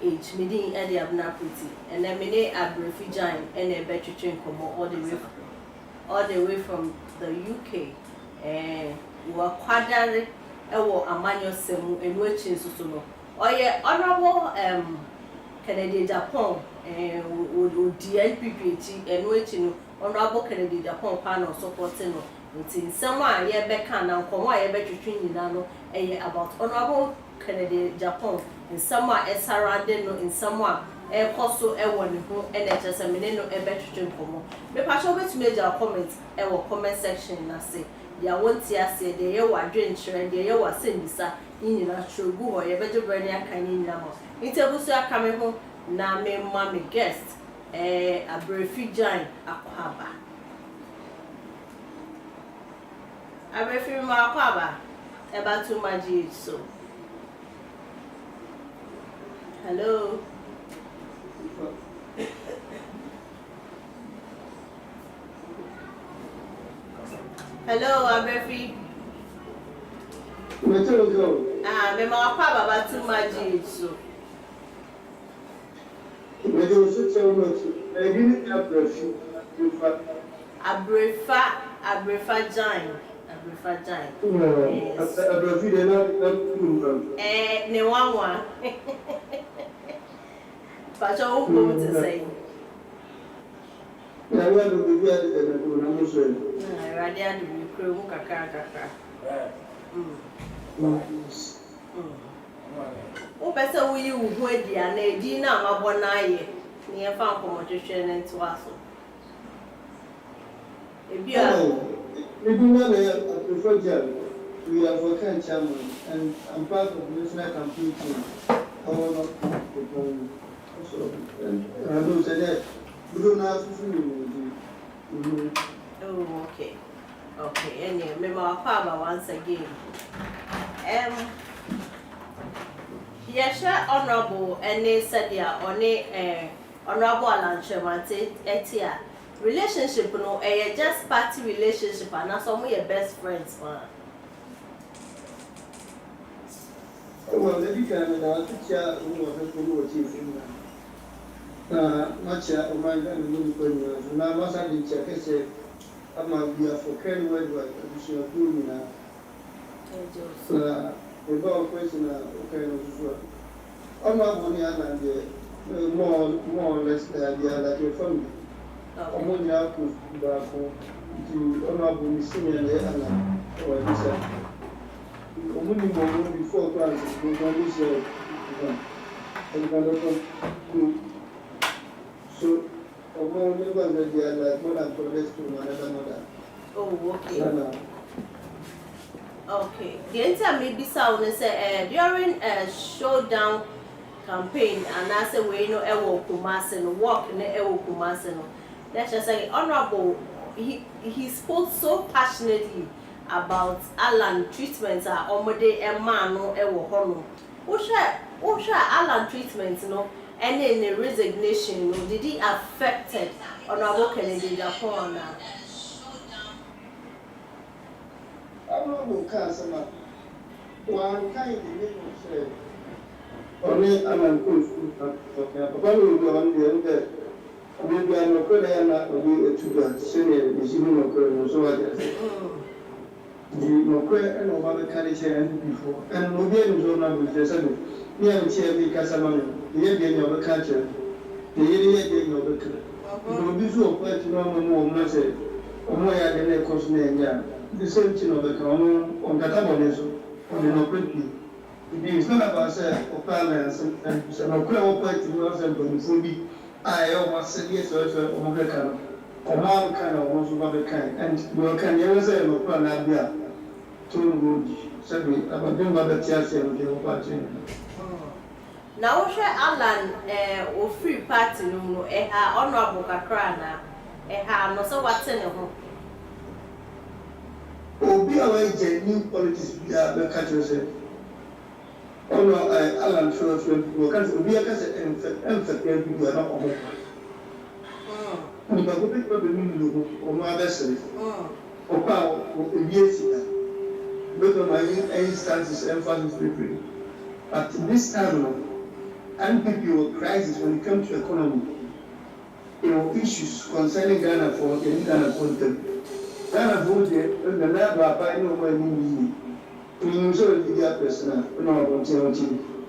PH, meeting Eddie Abna Pretty, and then many Abrifi Giant and a better train come all the way from the UK. And we were quadri a manual semu and which is so. Oh, yeah, honorable Kennedy Agyapong and DNPPT and which honorable Kennedy Agyapong panel supporting in someone, yeah, Becca now, come why better train about honorable Kennedy Agyapong in somewhere surrounding in somewhere also one who NHS and no a better train come. The passion which made your comments comment section and say, ya won't say the year were drink and the year was sending this in natural go or a better brain can in number. Interviews are coming home now, me mammy guest a briefy giant aquaba. I refer my aquaba about too much so. Hello. Hello, Abrifi. Me ma pa baba too much so. Me do so tell much. I didn't have Abrifa giant. Abrifi de na ne one. But you go to say. Na wa do bi ade na do na mo so. Na radio ade bi kro mu kakra. O pese wo yi wo ho adia na edi na amabo na aye. Ni e fa nkomo twetwe ne nto aso. Ebi a we do not prefer job. We are vacant chairman and I'm part of the national campaign team. So, and I don't say that we don't have to oh, okay. Anyway, remember our father once again. Yes, honorable, and they said, yeah, honorable Alan Chemate, etia. Relationship, no, just party relationship, and that's some of your best friends, man. well, the weekend, I think who was achieving much of my and now must have been checked. Say, I'm a be for Ken Wedward, and she was doing now. About a question, okay, I'm not only and more or less than the other family. Among the apples, to honorable senior and or this. Only before classes, so, among members that they are like more than progress to another mother. Oh, okay. Okay. The answer may be sound say during a showdown campaign, and I say we know Ewo Kumasi no walk in Ewo Kumasi no. Let's just say honorable. He spoke so passionately about Alan treatments are omode a man no Ewo hono. Osha Alan treatments no. And in the resignation, did it affected honorable Kennedy Agyapong? I'm not going to cancel. One kind of people say, only Alan Papa will go on the end. Maybe I'm not going to be a senior, is even not going to so I say. The Mokwe and over the carriage before, and Mobian is on with the seven. Near Cherry Casamano. The year of the culture, the year of the culture. The visual point to know more message, or more than a cost name, the same thing of the common on Catabonism, on the Nobility. It is not about or parents and some credible point to us and to be I almost said yes or the kind of one kind of one of the kind, and we can never say no plan idea to say about doing what the church and the opportunity. Now, Alan, or free party, no, honorable Kakrana, no, so what's in home? Oh, be away, new politics, the country said. Oh, no, Alan, sure, we can't be a cassette and we are not home. We are going to be moving on my vessel. Oh, power, yes, but on my instances, emphasis free. At this time, NPPO crisis when it comes to economy. There were issues concerning Ghana for the Ghana content. Ghana for the Naba by no money. We use all the other person, no one tells you.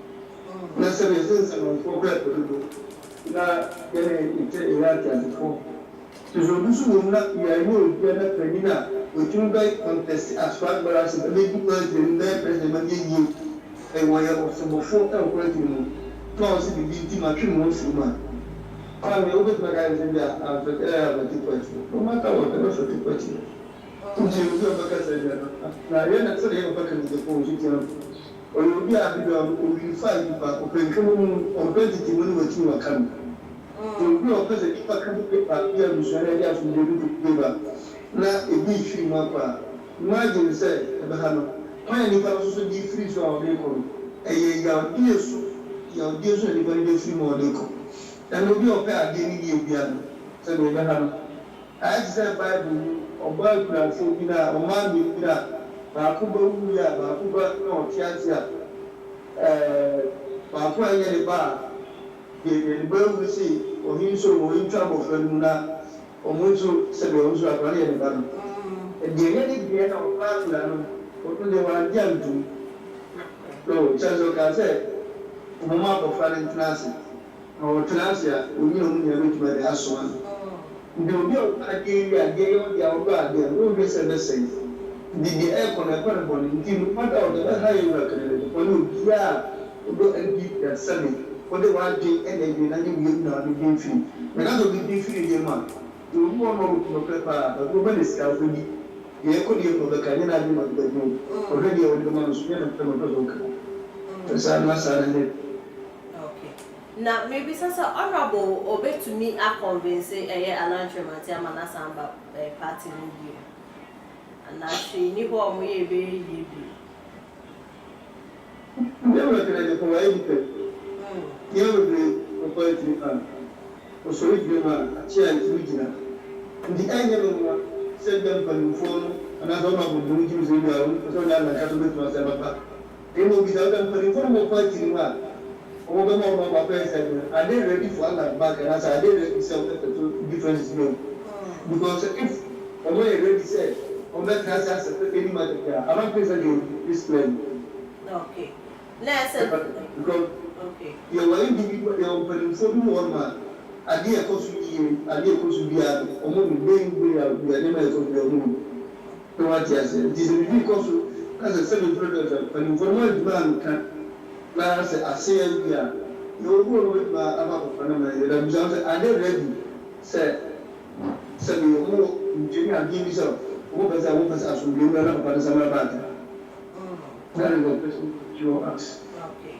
That's a reason some progress to do. Now, it's a lot before. So, those who will not be able to get a penina, which you guys contest as far as the big person in their president, you and why I was before I'm working. No, the big team, I couldn't want to. I'm over my guys in there, I'm the air of the question. No matter what, the rest of the question. Now, you're not so able to the phone, or you'll be happy to find you back, or basically when you are coming. You'll be opposite if I come to pick up here, you should have to do it. Now, a big free mapper. Imagine, say, Abraham, when you also be free to our vehicle, a your dears, and you free more vehicle. And we'll be okay again in the said Abraham. I said, Bible, or Bible, for dinner, or man, Bakuba, no, Tiasia, Bakua, the bar, the bird will see, or him so in trouble for Luna, or Musu, said also a body and battle. And the end of Bakula, what they were young to. No, Chazo said, Mama of Fallen Transit, or Transia, we know which by the Aswan. There will be a gay on the outback, there will be a message. The air con a corner in team, what out the high record, for you, yeah, go and beat that sunny, what they want to and they did not give you now the game fee. When I don't be free in month, you won't know prepare, but woman is scouting. The echo of the Canadian of the room, already on the man's and okay. Now, maybe such an honorable obey to me are convincing a lunch Manasamba party in here. And now she knew what we be. Never can I provide it. Never be poetry or so if you are a chair to Regina. And the end of one said them from the phone, and I don't know what to use in your own, so that I have to make myself. They will be out them for the form of poetry. Over my parents said, are they ready for other back? And I said, are they ready to sell the differences? Because if a way already said, on that has any matter there, I don't think that you display. Okay. Let's say, okay. You are individual, you are opening for one man. I dare cause you, I dare cause you be a woman being we are never of your woman. No, what I said, it is a because as a 7 brothers, an informal man can. I say, yeah, you go with my about Panama. I did ready, said, you Jimmy, give me some. What was I want us to be about some about that? That is the question you ask. Okay.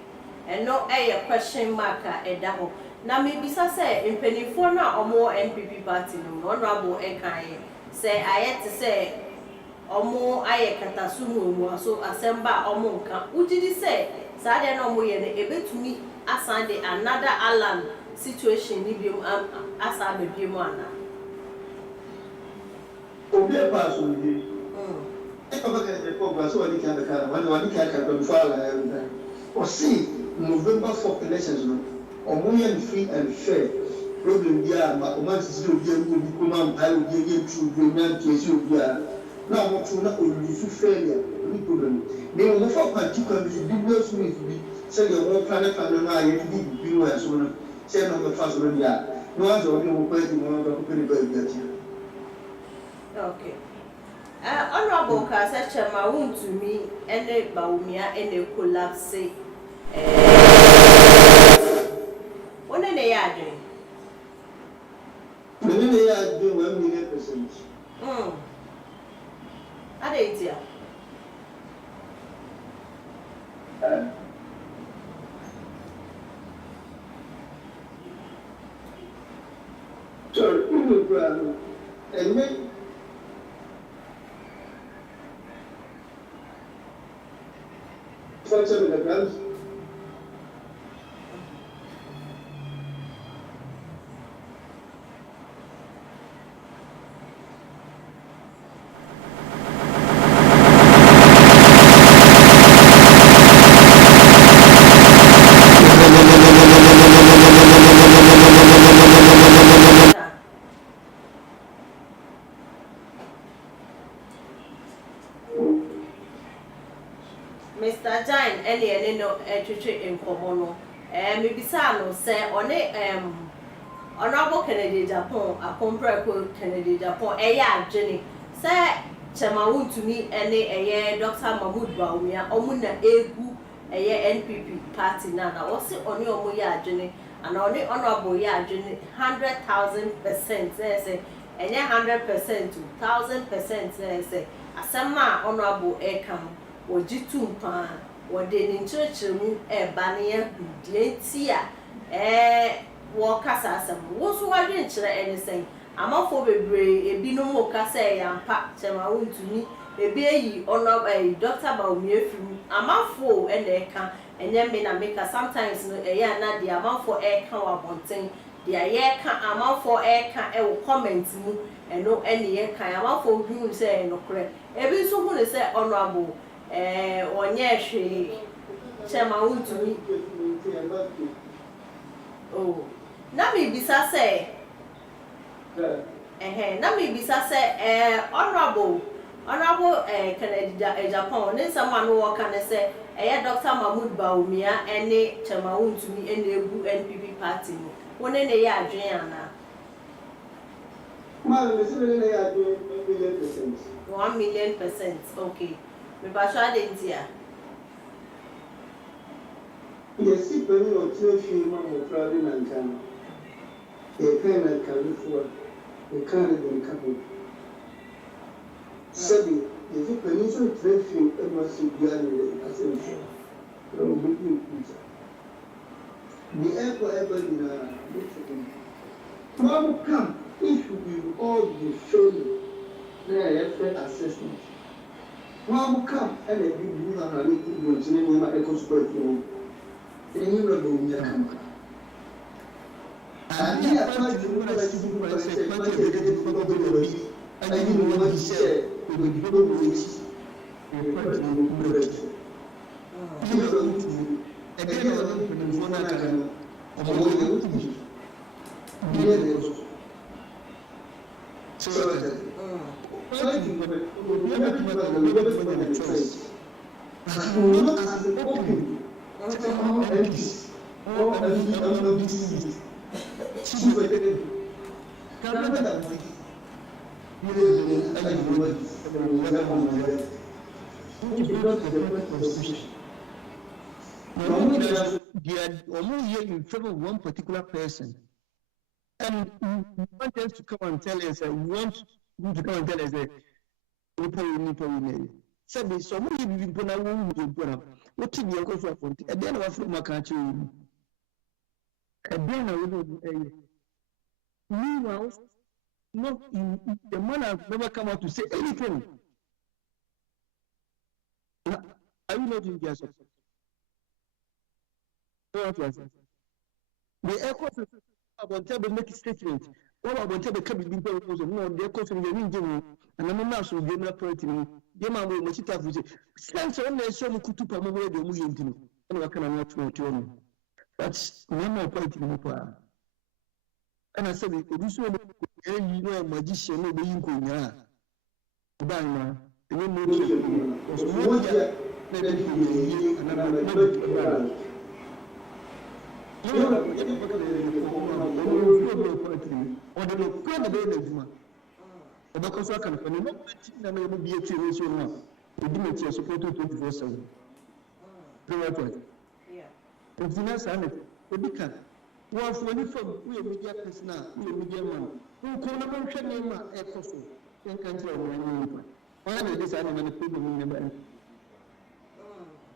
And no a question marker at that. Now, maybe say, in Pennyfona or more NPP party, no honorable Ekai say, I had to say, or more I Katasumu, so assemble or more. What did he say? Saturday no more able to me as another alarm situation medium as I be one. Obi a pass on you. If I get the program, so I can the car, one can file or see November 4 elections, or more free and fair. Problem there, but once it's still here, will become I will be able to bring that to you. Now, what's not only failure, problem. They will offer particular business with me, say your whole planet and I did be as one, say on the first one. No one's only operating one of the pretty. Okay. Honorable Cassette, my wound to me, and a Baumia and a collapse. What are they doing? When they are doing 1,000,000%. I didn't hear. So, you will and make for some of the grounds. Mr. Jane any no etwetwe enkomo no mebisa no se one honorable Kennedy Agyapong akompreko Kennedy Agyapong eya adwene se chema wuntumi ene Dr. Mahmood Bawumia omu na egu NPP party na wose oni omu ya adwene ana oni honorable ya adwene 100,000% say enye 100% 1,000% say asema honorable ekam ojitumpa wode ni nchirechiremu eba ne ya die wo kasa asem wo so wadwe nchire anything amafo bebre ebinom wo kasa yampa chema wontumi ebi eyi honorable Dr. Bawumia firu amafo eka enye me na make sometimes no eya na dia amafo eka wa bonten dia ye ka amafo eka wo comment mu eno ene ye kan amafo hu se no kore ebi so hu ne se honorable onye hwe chema wontumi oh na me bisa se na me bisa se honorable Kennedy Agyapong ne sama no wo kan se Dr. Mahmood Bawumia ene chema wontumi ene egu NPP party no wone ne ya adwen ana ma me se ne ya adwen 1 million percent okay me ba sha de ntia yes if any or two film or traveling and can e kind of California e kind of couple sabi if you pension trade film e must be an asset from big pizza the airport in Mexico come if you all the film na assessment one come and a big blue and a little bit in my eco sport and you know me come and he applied to the I didn't know what he said with the people who is and here in favor of one particular person, and we want us to come and tell us, we want you to come and tell us that we so some of you people now what to be a course of at the end of my country. At the end of meanwhile, the man has never come out to say anything. Are you not in their support? The air force about to make a statement. All about to become being proposed. No, they're confident in the and I'm not so game authority. The man will sit up with it. Stands on the show Kutupa Mobile, the Muyin, and what can I not to you? That's no more point in the power. And I said, this one, you know, a magician, no being Kunya. Bang, the woman was more.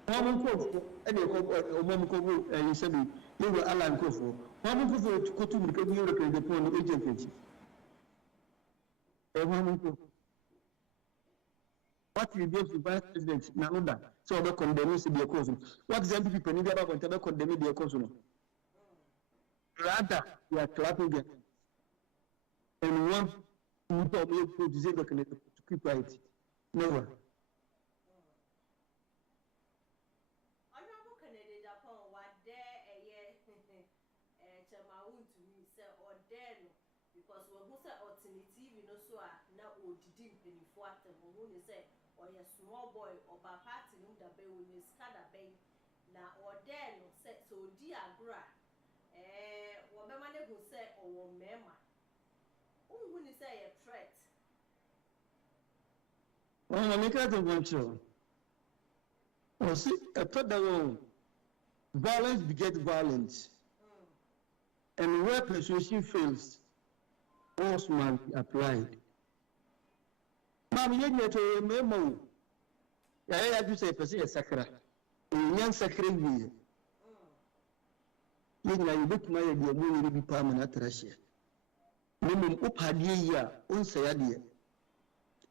One cough, and a woman cough, you said, you were Alan Coffo. One cough to go to become European upon agent. A woman cough. What will be the vice president now? So the condemnation to be a cause. What is the people need about the condemn the cause? Rather, we are clapping it. And one people to deserve to keep quiet. Never. Because when who say alternative, you know, so now or didn't penny for them, who say or a small boy or by party no da be we skada be na or there no say so di agra wo be ma ne go say o mema unhu ni say a threat. Well, make it a control. Oh, see, a federal violence begets violence. And where persuasion fails, force must be applied. Mammy, you get a memo. I have to say, a sacra. Young sacred year. You know, you look my idea, will be permanent Russia. Women up had year, unsay idea.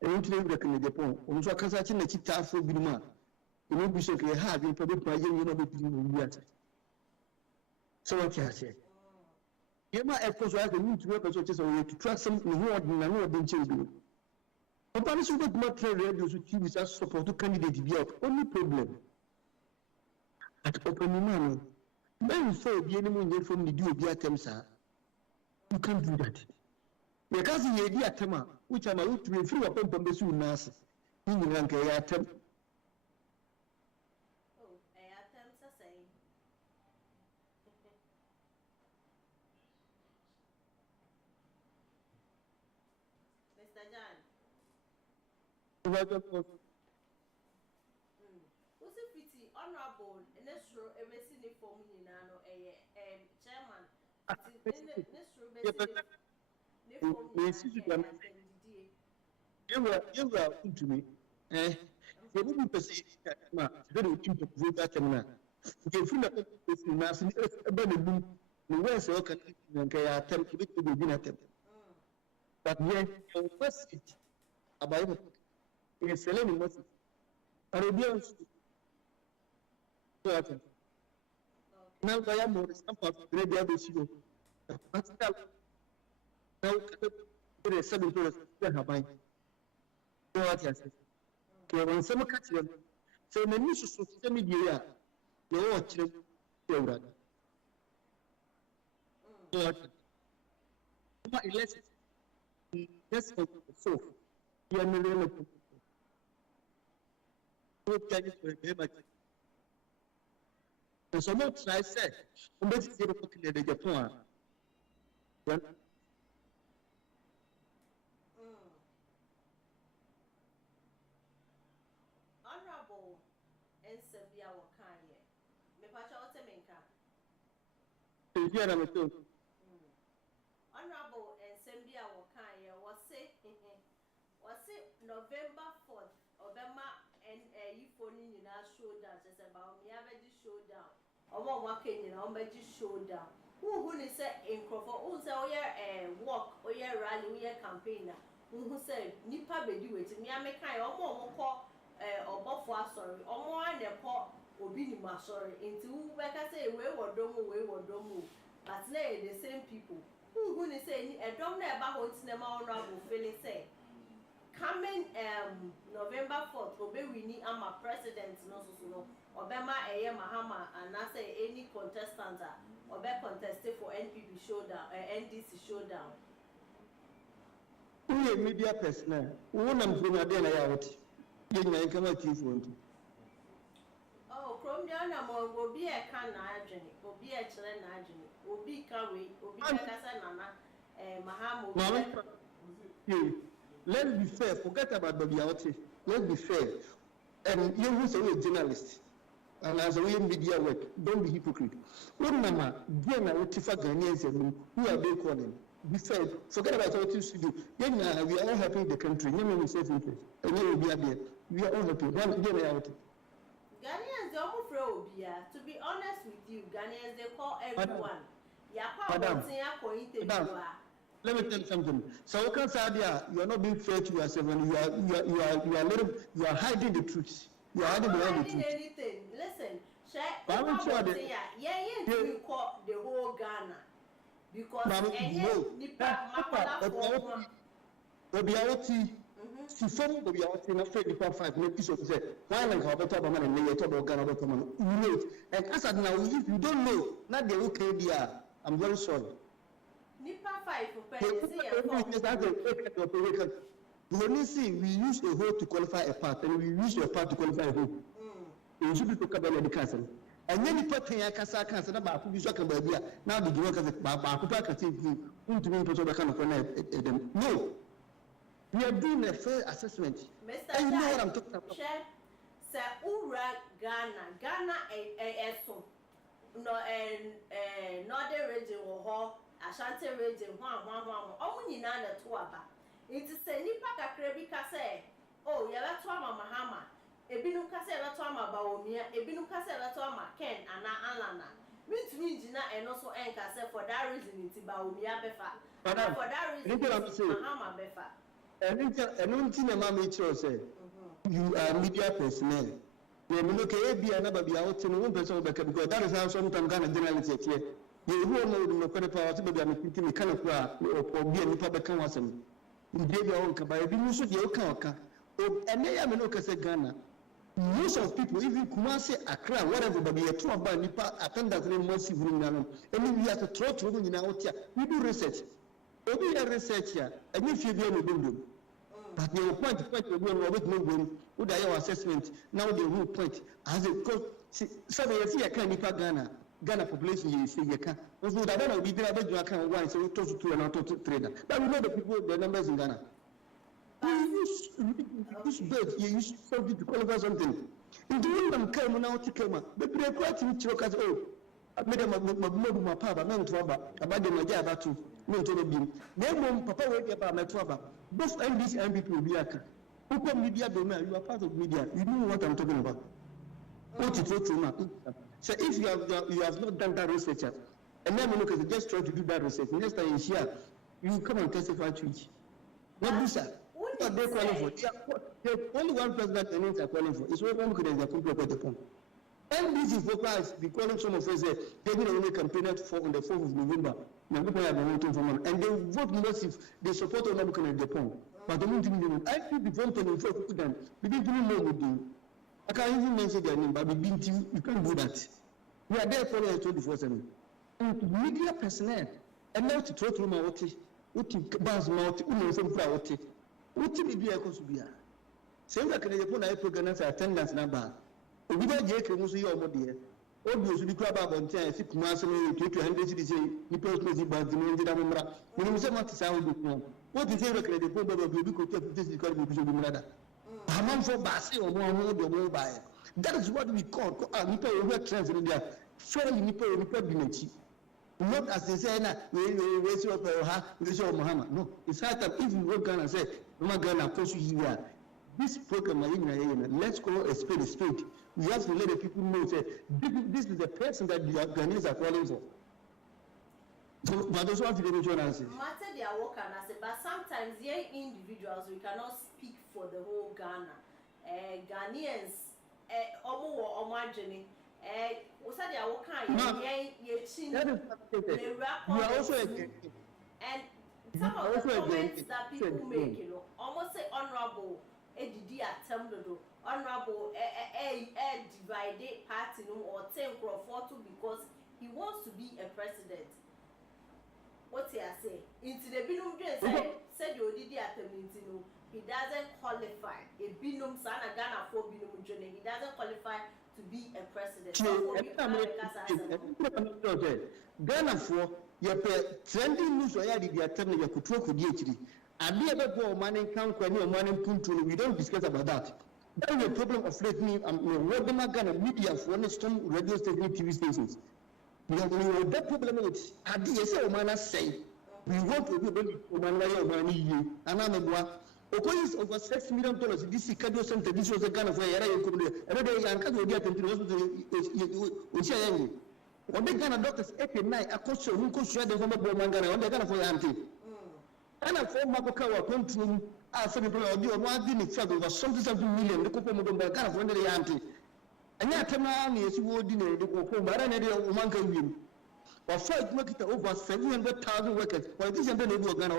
And you reckon the point, on Swakasachi, a chita for Binuma. You will be so clear, having public my young, you know, be so what I say. You might of course have need to represent to track something who are not been changed. Companies who got not trade radios with TV as support to candidate be out. Only problem at open money. When so the enemy from the do be attempts are you can't do that. Because the idea tema, which I'm out to refer upon Pombesu Nas in the rank attempt. Oh, attempts are saying. Mr. John. What's it pity honorable in this room ever seen it for me now chairman this room you were to me. You wouldn't perceive that very important that you feel like it's nothing about the West or can attempt to begin at them. But yet, your first it about a selling was Arabians. Now, I am more some part of the radio. But now, there is 7 dollars. What I said. When some catch them, so many should media, you watch them. What? Let's so. You are not and so much I said, let's get a book in the Japan. Honorable and Sabia Wakanye. Me pacha Otemenka. Honorable and Sabia Wakanye was it November 4th, Obama and you phoning in our showdown, just about me already showdown. Or walking in our showdown. Who is said in Crawford, who say, oh, yeah, walk, or yeah, rally, we are campaigner. Who said, Nipa be do it, me, I make kind of more call. Or buffer sorry, or more than a pot or be my sorry. Into like I say, we were domo, but nay, the same people who is saying a drum there about what's the honorable feeling say. Coming November 4th, Obe we need our president, no so Obama Mahama, and I say any contestant or be contested for NPP showdown, NDC showdown. Who media personnel? Who am from a day out? Oh, from the animal will be a can agony, will be a children agony, will be carry, will be a Casanana, Mahamo. Let's be fair, forget about Babiauti. Let's be fair. And you who's a journalist and as a way media work, don't be hypocrite. When Mama, dear Tifa Ghanaians, who are they calling? Be fair, forget about what you should do. Then we are all happy in the country. You know, self-interest. And you will be there. We are all happy. Then get out. Ghanaians don't throw beer. To be honest with you, Ghanaians they call everyone. Madam, let me tell you something. So can say you are not being fair to yourself, and you are hiding the truth. You are hiding behind the truth. Anything. Listen, share. You call the whole Ghana. Because si femme de biawati na fait pas 5 minutes so say why like how better man and you talk about Ghana come on and as at now if you don't know not the okay there I'm very sorry nipa 5 for We only see we use a whole to qualify a part, and we use a part to qualify a whole. We should be talking about the council. And then you put here Casa Council about who is talking about here. Now the work as a Bakupa can take you into me to the kind of no. We are doing a fair assessment. Mr. You know what I'm talking about. Sir Ura Ghana so no northern region or Ashanti region only none at Tuaba. It is a nipa kakrebi kase. Oh, ya Tuama Mahama. Ebinu kase Tuama Baomia, Ebinu kase Tuama Ken and Alana. Which means and also Enkase for that reason it's Baomia Befa. For that reason, Mahama Befa. And until a mammy said, you are media personnel. You look at be another be out in one person because that is how sometimes Ghana generalities here. You know no power to be a mechanical or be a public council. You gave your own by being used to your Kaka. And they are no Ghana. Most of people, even Kumasi, Accra, whatever, but we are too about Nipa, attend that very most civil in Ghana. And we have to throw to in our here. We do research. We do a research here. And if you do, we do. But they will point to with no room, with our assessment. Now they will point as a coach. So they see a kind of Ghana population, you see, you can. Also, I don't know, we did a bit of one, so we talk to two and not to trader. But we know the people, the numbers in Ghana. You use birds, you use something to qualify something. In the room, I'm coming out to come up. But we are quite in Chocas. Oh, I made a my papa, man to about the Majaba to no to the beam. Then, Papa wake about my trouble. Both MDs and people will be a car. Open media domain, you are part of media. You know what I'm talking about. What you talk to. So if you have not done that research, and then we look at it, just try to do that research. Next time you share, you come and testify to it. What do sir? What are they calling for? Only one president and it's calling for. It's what one could have put at the point. And this is focused be calling some of us they will only campaign on the 4th of November. And they vote massive, they support on the point. But the movement I feel the voting for them. We didn't know with you. I can't even mention their name, but we didn't you can't do that. We are there for 24/7. And media personnel and now to throw through my what bars mouth, what be a consubia. Same like the Japan program attendance number. We don't get your body. Obviously, the club about 10, 6 months, 200 cities, Nipples, but the Mandamra. When you say what is our book, what is the credit for the Biblical this is called Murada? A month for Bassi or more by. That is what we call Nippo over Transmedia. Fairly Nippo Bineti. Not as they say, we raise your Muhammad. No, it's hard that if you work and say, Ghana, course here. This program, let's call a spade. We have to let the people know that this is the person that the Ghanaians are calling for. So, but those want to do what I say. Matter their work and I say, but sometimes here individuals we cannot speak for the whole Ghana. Ghanaians, Omajani, also their work you are also a and some of the comments that people make, almost say honorable. Edidi attempt honorable divided party or 10 Crawford because he wants to be a president. What he has said into the binum said you did attempt he doesn't qualify a binum sana Ghana for binum journey. He doesn't qualify to be a president. Ghana for your trending news or the attempt you could talk with the we don't discuss about that. That is the problem of me. What the Ghana media for some radio station, TV stations. We have that problem with DSA say we want to do money and I'm a Okoye over $6 million. This is Kado Center. This was a Ghana for every day. And Kado get into the What the Ghana doctors 8 and 9 are question who could share the home of Ghana on the Ghana for auntie. And I form Mabokawa continue as a people or do one thing over something million, the couple of Ghana for the auntie. And yet, is ordinary, the home, but I need a woman win. Or fight market over 700,000 workers, while this is the neighbor Ghana.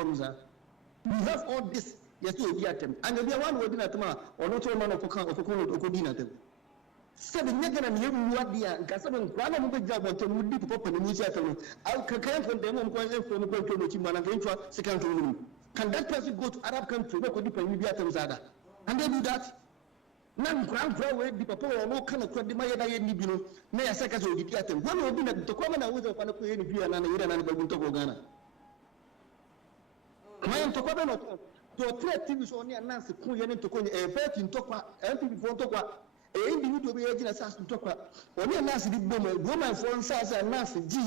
We have all this, yes, to be at them. And there one word in at or not a man of Okudina. 7 years and you what the Casaman, one of the job to would be pop and the music. I'll come from them on point from the Chiman and second room. Can that person go to Arab country where could you be at Zada? And they do that? Now, grand way, the papa or no kind of credit, my Nibino, may a second will be at them. One will be the common with a Panapo and Iran and Ghana. My own Tokano, to threat things only announced the Korean to Korea, a bet in Tokwa, and before Tokwa, a individual agent assassin Tokwa, only announced the woman for instance announced G.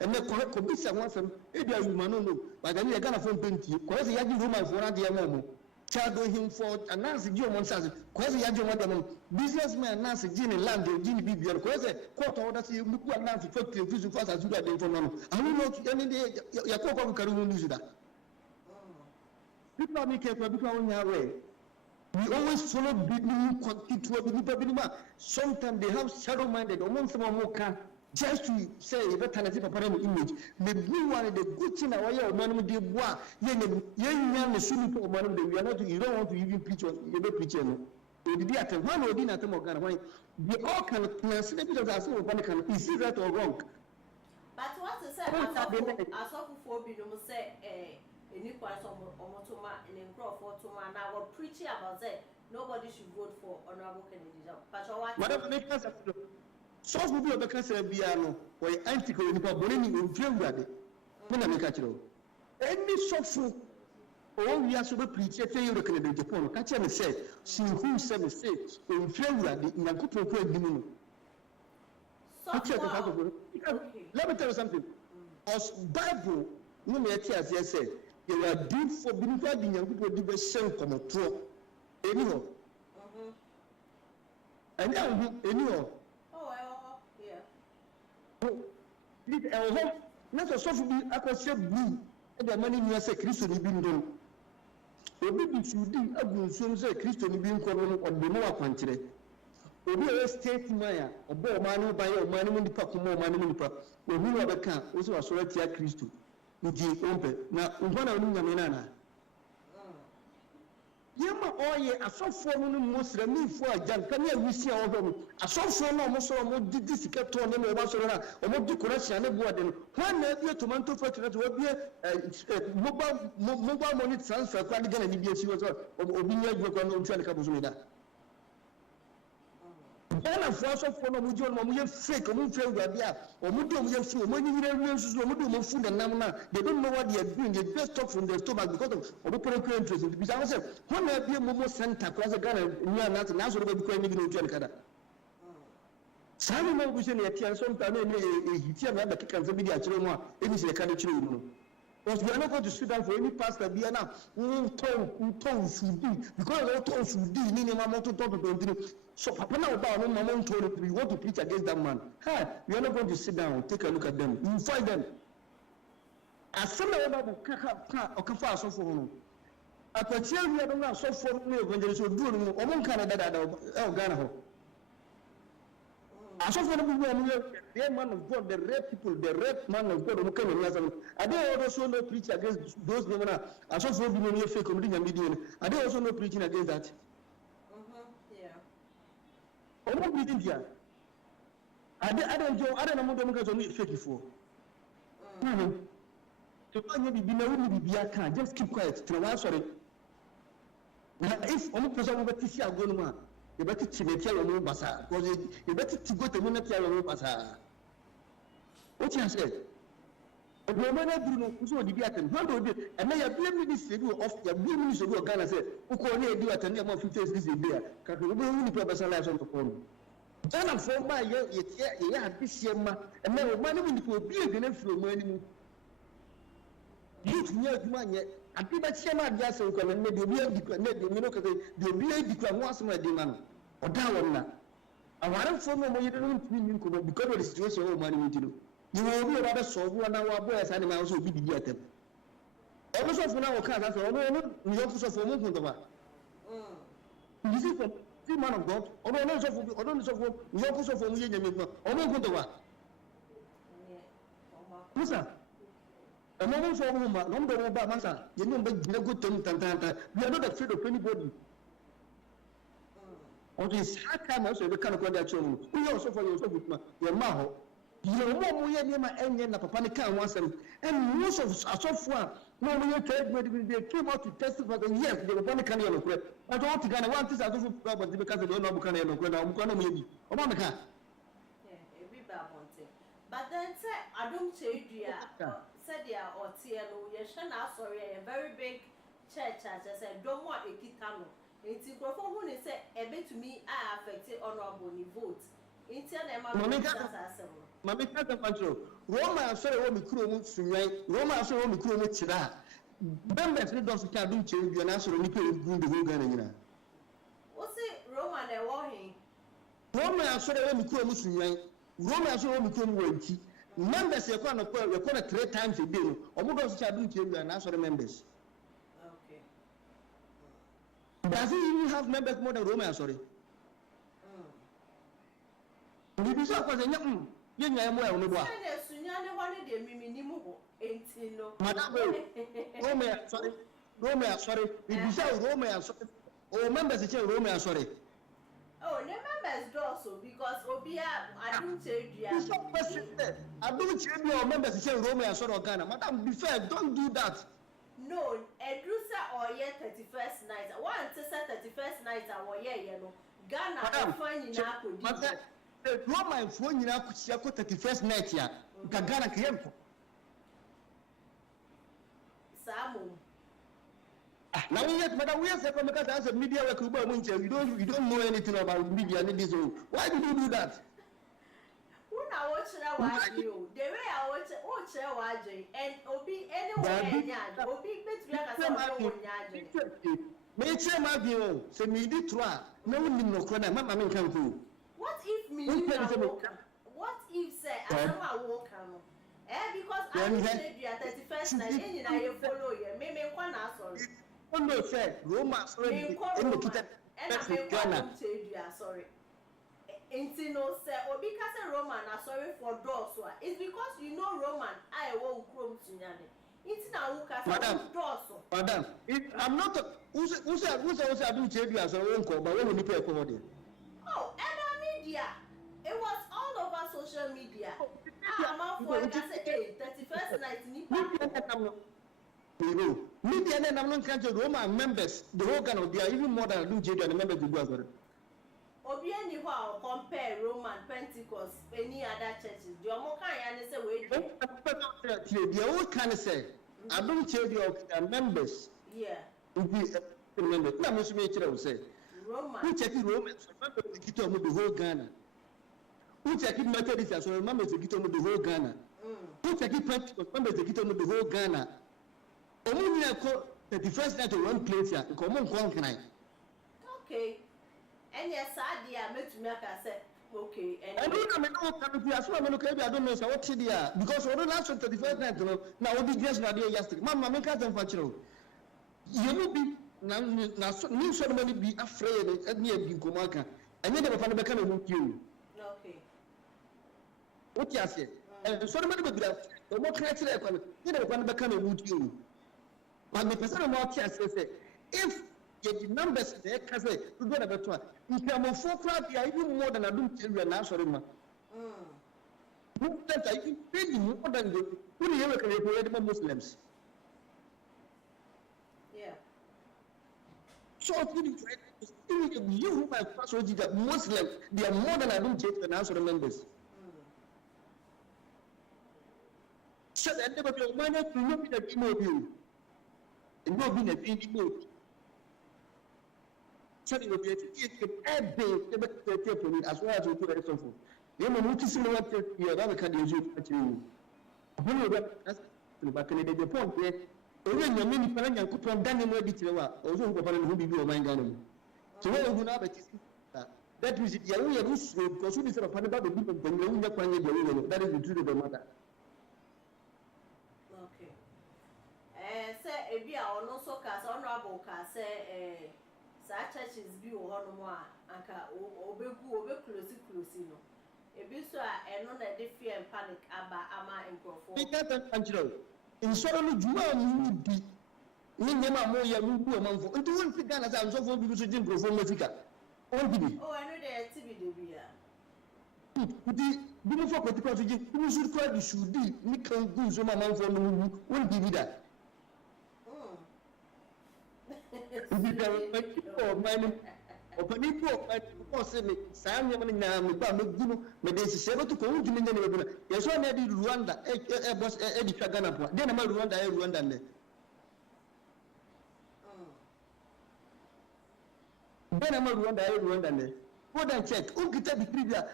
and the correct commission once and Edia Humano, but then you're gonna phone 20, because the young woman for Agyapong. Child him for announce Joe Monsas, because Agyapong businessman announce Gene land, Gene Bibian, because a court orders you to announce 40 to fast as you got them from one. I don't know any day Yakob can use that. People make a people on your way. We always follow people. Sometimes they have shadow minded or want someone more can just to say that kind of image. The blue one, the good thing our year man with the bois, young the swimming pool man, we are not you don't want to even preach on your preacher. The day at one or dinner to Morgan, why they all can consider because as well can is it right or wrong? But what to say, I saw before we say any person or Motoma and Crawford to man, I was preaching about that nobody should vote for Honorable Kennedy. But what make us so will be a cancer piano or antiquary in Bolini in February. When I make a chill. Any soft oh, we are so preach a failure to Japan. Catch and say, see who said the state in February in a couple of women. Let me tell you something. As Bible, no matter as I said, you are deep for being young people do the same come a true. Anyhow. And now, anyhow. Oh, yeah. Oh, not a soft be a question blue, and the money you say Christian being done. Obi should do a good soon say Christian being called on the more country. Obi a state maya, or boy man by your money in the park, more money in the park. When we have a camp, also a solitary Christian. Now, one of them, Yama oye a soft form Muslim for a jan, can you see all of them? A soft form almost did this kept on them about or more decoration and board. One year tomato fertilizer will be a mobile money transfer, quite again, and she was or being able to try to come with that. One of us for no Mujo, fake or move or Mudo, money food and Namana. They don't know what they are doing. They just talk from their stomach because of political interest. Because I said, when I be a Momo Center, across the Ghana, near Nathan, now we're going to go to Some of us in the Tian, sometimes he had the kick and the media children, any second children. Because we are not going to sit down for any pastor be now. Who told should be because all told should be minimum to talk to continue. So Papa now about Mama told we want to preach against that man. Hey, we are not going to sit down, take a look at them. You find them. As some of them or can fast off for him. I could tell you I don't know so for me evangelist will do among Canada or Ghana. As of the man of God, the red people, the red man of God who came in Nazareth. I don't also know preach against those women. As of being a fake community and media. I don't also know preaching against that. Yeah. I'm not preaching here. I don't know what I'm fake before. To just keep quiet. Sorry. Now, if I'm person to see a good man. You better to make your own basa because you better to go to your own basa. What you said? But no matter who would be at and how do it, and then you blame this to do off your blue news of your Ghana said, who call you do at any amount of this is there. Can you only professor lives on the phone? Then I'm for my year, this year, and then money will be a good for money. You know, man yet. And people say, "My just so can maybe be a declared, you know, because they be a declared once my demand or down. I want for no more because of the situation of money to do. You will be rather so one hour boys and I also be the attempt. Also, for now, cars, we also for movement of this is 3 man of God, or no, so we also for me, or no good of what? A moment for woman, no more about Massa. You know, but no good term, we are not afraid of anybody. On this hard time, also, the kind of that you we also for yourself with your maho. You know, more near my end, and Papa can once and most of us so far, No, when you trade, they came out to testify that yes, they were going to carry on. But all to Ghana, one thing I do problem because they don't know Buchanan or Ghana, maybe. Oh, Monica. Yeah, a bit bad one thing. But then say, I don't say, dear, said dear or Tiano, yes, sorry, a very big church, as I said, don't want a kitano. It's a microphone who say, a bit to me, I affected honorable votes. Intel Mammy Control. Roma, sorry, what we could Roma, sorry, what we could with that. Members don't do change your answer only pay the whole Ghana. What's it, Roman and Warning? Roma, sorry, what we could with Roma, sorry, what we could with members. You're going to 3 times a day, or more does do change your answer members. Okay. Does he even have members more than Roma? Sorry. If you because you know more on the board. Sunyane one de minimu entino. Madam, Roma, sorry. If you say Roma, sorry. Oh, members say Roma, sorry. Oh, the members do also because Obia, I don't say you. I don't change your members say Roma, sorry, Ghana. Madam, be fair, don't do that. No, Edrusa or year 31st night. One to say 31st night, or year, Ghana, I'm finding out. Roma and phone you now 31st night here. Ghana came. Samu. Now yet, madam, we are second because as a media work, you don't know anything about media and this. Why did you do that? When I watch that watch you, the way I watch watching and Obi anywhere, Obi bet me like May say my view, say me did try. No one no corner, Mamma can go. What if me what if say I don't walk because I said you are 31st night and I follow you. Maybe one sorry. Oh no, say Roma sorry in the kitchen. And I Ghana said you are sorry. Intino say Obi Kase Roman are sorry for doors. It's because you know Roman I won't chrome to Nyane. Intina Uka doors. Madam, I'm not who said I do change you as a own call, but when you pay for it. Oh, Media. It was all over social media. I'm out for it. I said, 31st night, Media and I'm not country Roman members, the whole Ghana, they are even more than do JD and the members to do as well. Obiani will compare Roman Pentecost, any other churches. The Omoka and say, wait, the old kind of say, I don't tell you members. Yeah. Remember, I'm not say. Roman. Who check it Romans, remember the Gitom with the whole Ghana. Who check it Methodist as well, remember the Gitom with the whole Ghana. Who check it Pentecost, remember the Gitom with the whole Ghana. Only I call the first night to one place here, come on, can I? Okay. And yes, I met to make a say, okay. And I don't know, I don't know what she did because we don't last 31st night, now we'll be just not there yesterday. Mamma, make us unfortunate. You will be. Now, new ceremony be afraid at me in Kumaka, and you never find a becoming with you. Okay. What you say? And ceremony would be that the more creative, you never find a becoming with you. But the person of what you say, if the numbers there can say, to do a better one, you can move for crap, you are even more than I do tell you an answer. That I think pay more than the who do you ever Muslims? Yeah. So you who my password is that Muslim, they are more than I don't take the answer members. So that never be a man to look at the mobile. It will be a big mode. So it will be a big as well as we put it on. You know, notice what you are going to do. But can they point there? Even the many parents and could have done more detail, also who be your mind. So, when you have that is the only use because we are about the people when you are that is the truth of the matter. Okay. Say, if you are also cast honorable cast, such churches be one more, and Obeku, close. If you saw a non fear and panic about Ama and Crawford. In suddenly, Juma be Nima Moya Mubu among for into one figure as I'm so for people to drink from Mexica. Oh, I know the activity here. The for particular who should call the should be Nikan Guzuma for won't give that. Go and check. Who get the previous?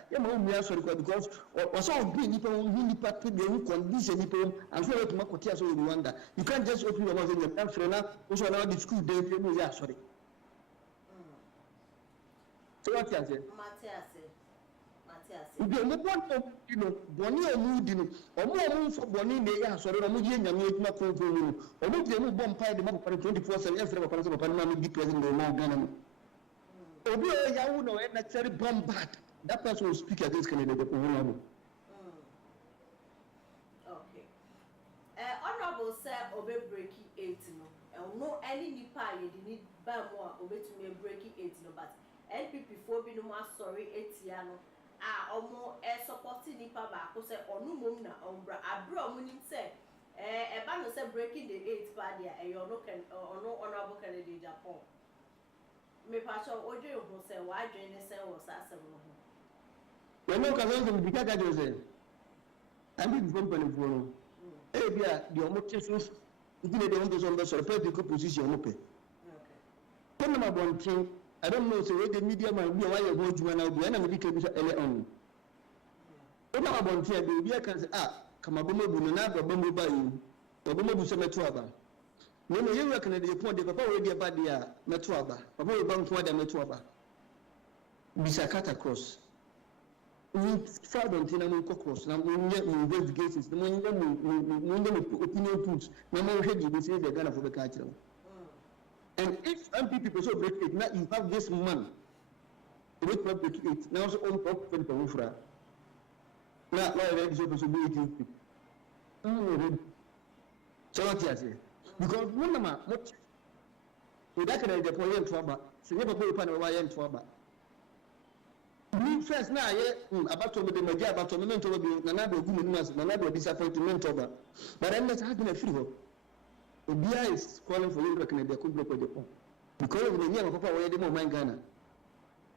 Because also being nipa who condition nipa and so to makotia so Rwanda. You can't just open your mouth and you can't now also now the school day you sorry. So what you say? Matthias. You don't want to boni o mu di no. Omo for boni ne ya sorry omo ye nyame aduma ko ko no. Omo de mu bom pai de ma 24/7 every papa so papa na me di president no Ghana no. Obi yawu no necessary bombard. That person will speak against Canada. Okay. Honorable sir, obe breaking 8 no. No any nipa you need ba mo obe to me breaking 8 no, but NPP for bi no ma sorry 8 ya no. Omo supporting nipa ba ko say onu mom na ombra abro omo nim say e ba no say breaking the 8 pa dia e yo no can ono honorable Canada Agyapong. Me pacho ojo yo say why join the say was asem no ho. We no ka so be ka jo say. Am be company for no. E bia the omo tesu idile de won so so political position no pe. Okay. When my bontin I don't know say the media man be why you go juma na do na me dike bi so ele on. When my bontin be bia kan say kama bomo bu no na do bomo ba yi. Bomo bu so meto aba. No, you reckon the point the papa will be about the Metuaba. Papa will bank for the Metuaba. Bisakata cross. We found on Tinamo cross. Now we investigations. The money opinion pools. No more head you say the Ghana for the culture. And if MP people so break it, now you have this man. Break it. Now also on top of the Ufra. Now, why are you supposed to be 18? So what you say? Because when what we that can the point trouble so never go pan why in trouble me first na about to the media about to me to be na do gu me na do disappointment over but then let's have a free hope Obia is calling for you to can the could block the point because of the near papa where the man Ghana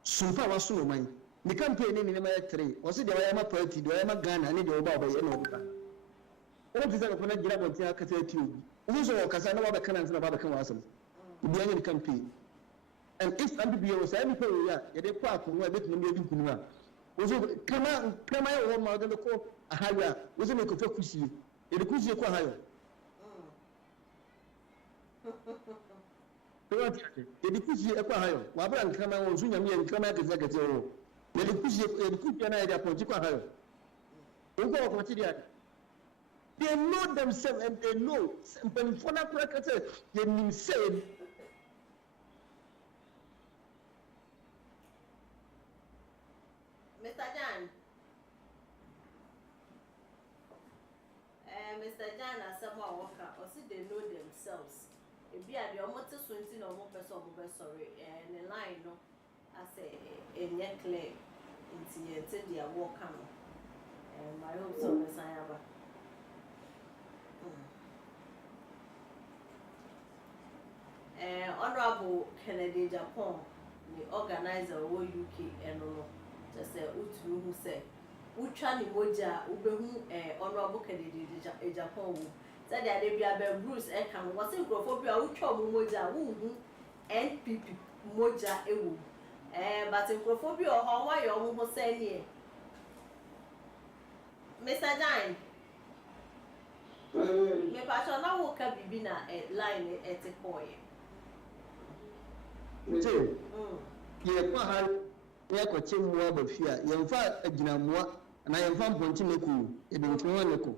sumpa was so man the campaign in my 3 was it the way my party do I am Ghana need the oba by any what is that for na gira bontia ka tatu uzo kasa na waba kana na baba kan wasam biya ne campaign and if MBB was any people ya dey kwa ko wa betu me edin kunu a uzo kama ya wo ma de ko ahaya uzo me ko fa kusie e de kusie ko ahayo e de kusie ko ahayo wa bra nkama wo uzo nyame nkama ka za kete wo e de kusie na ya de apoti ko ahayo ngo ko ti dia. They know themselves and they know. When for that practice, they mean say. Mr. Jan. Mr. Jan as someone worker, or see they know themselves. If you are the almost 20 or more person, sorry, and the line, no, I say, a necklace, into their work, and my own son is I have. Honorable Canada Agyapong, the organizer of UK and just say Utu who say Uchani Moja Ubehu Honorable Canada Agyapong said that they be a Bruce Ekam was in Crophobia Ucho Moja woo NPP Moja Ewu but in Crophobia or Hawaii almost say Mr. Dine. Me pacho na wo ka bibi na line etikoye. Nti. Ye kwa ha ye ko chemu aba fia ye mfa aginamoa na ye mfa mponti neku e be ntwe neko.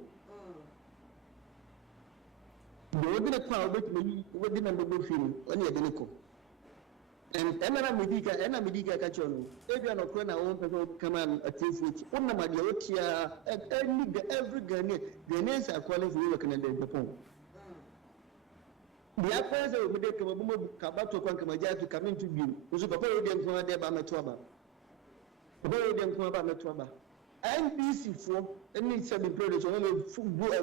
Do bi ne kwa obetumi wo di na ndogbo firi oni ye de neko. Emera mediga ka chono ebi anokro na won peso kama atisi onna madia otia every Ghanaians are calling for you Canada Agyapong dia kwese we de kama bumo kabato kwa kama jatu kama ntu bi uzo papa we de nko de ba meto aba papa we de nko ba meto aba NPC for any seven products on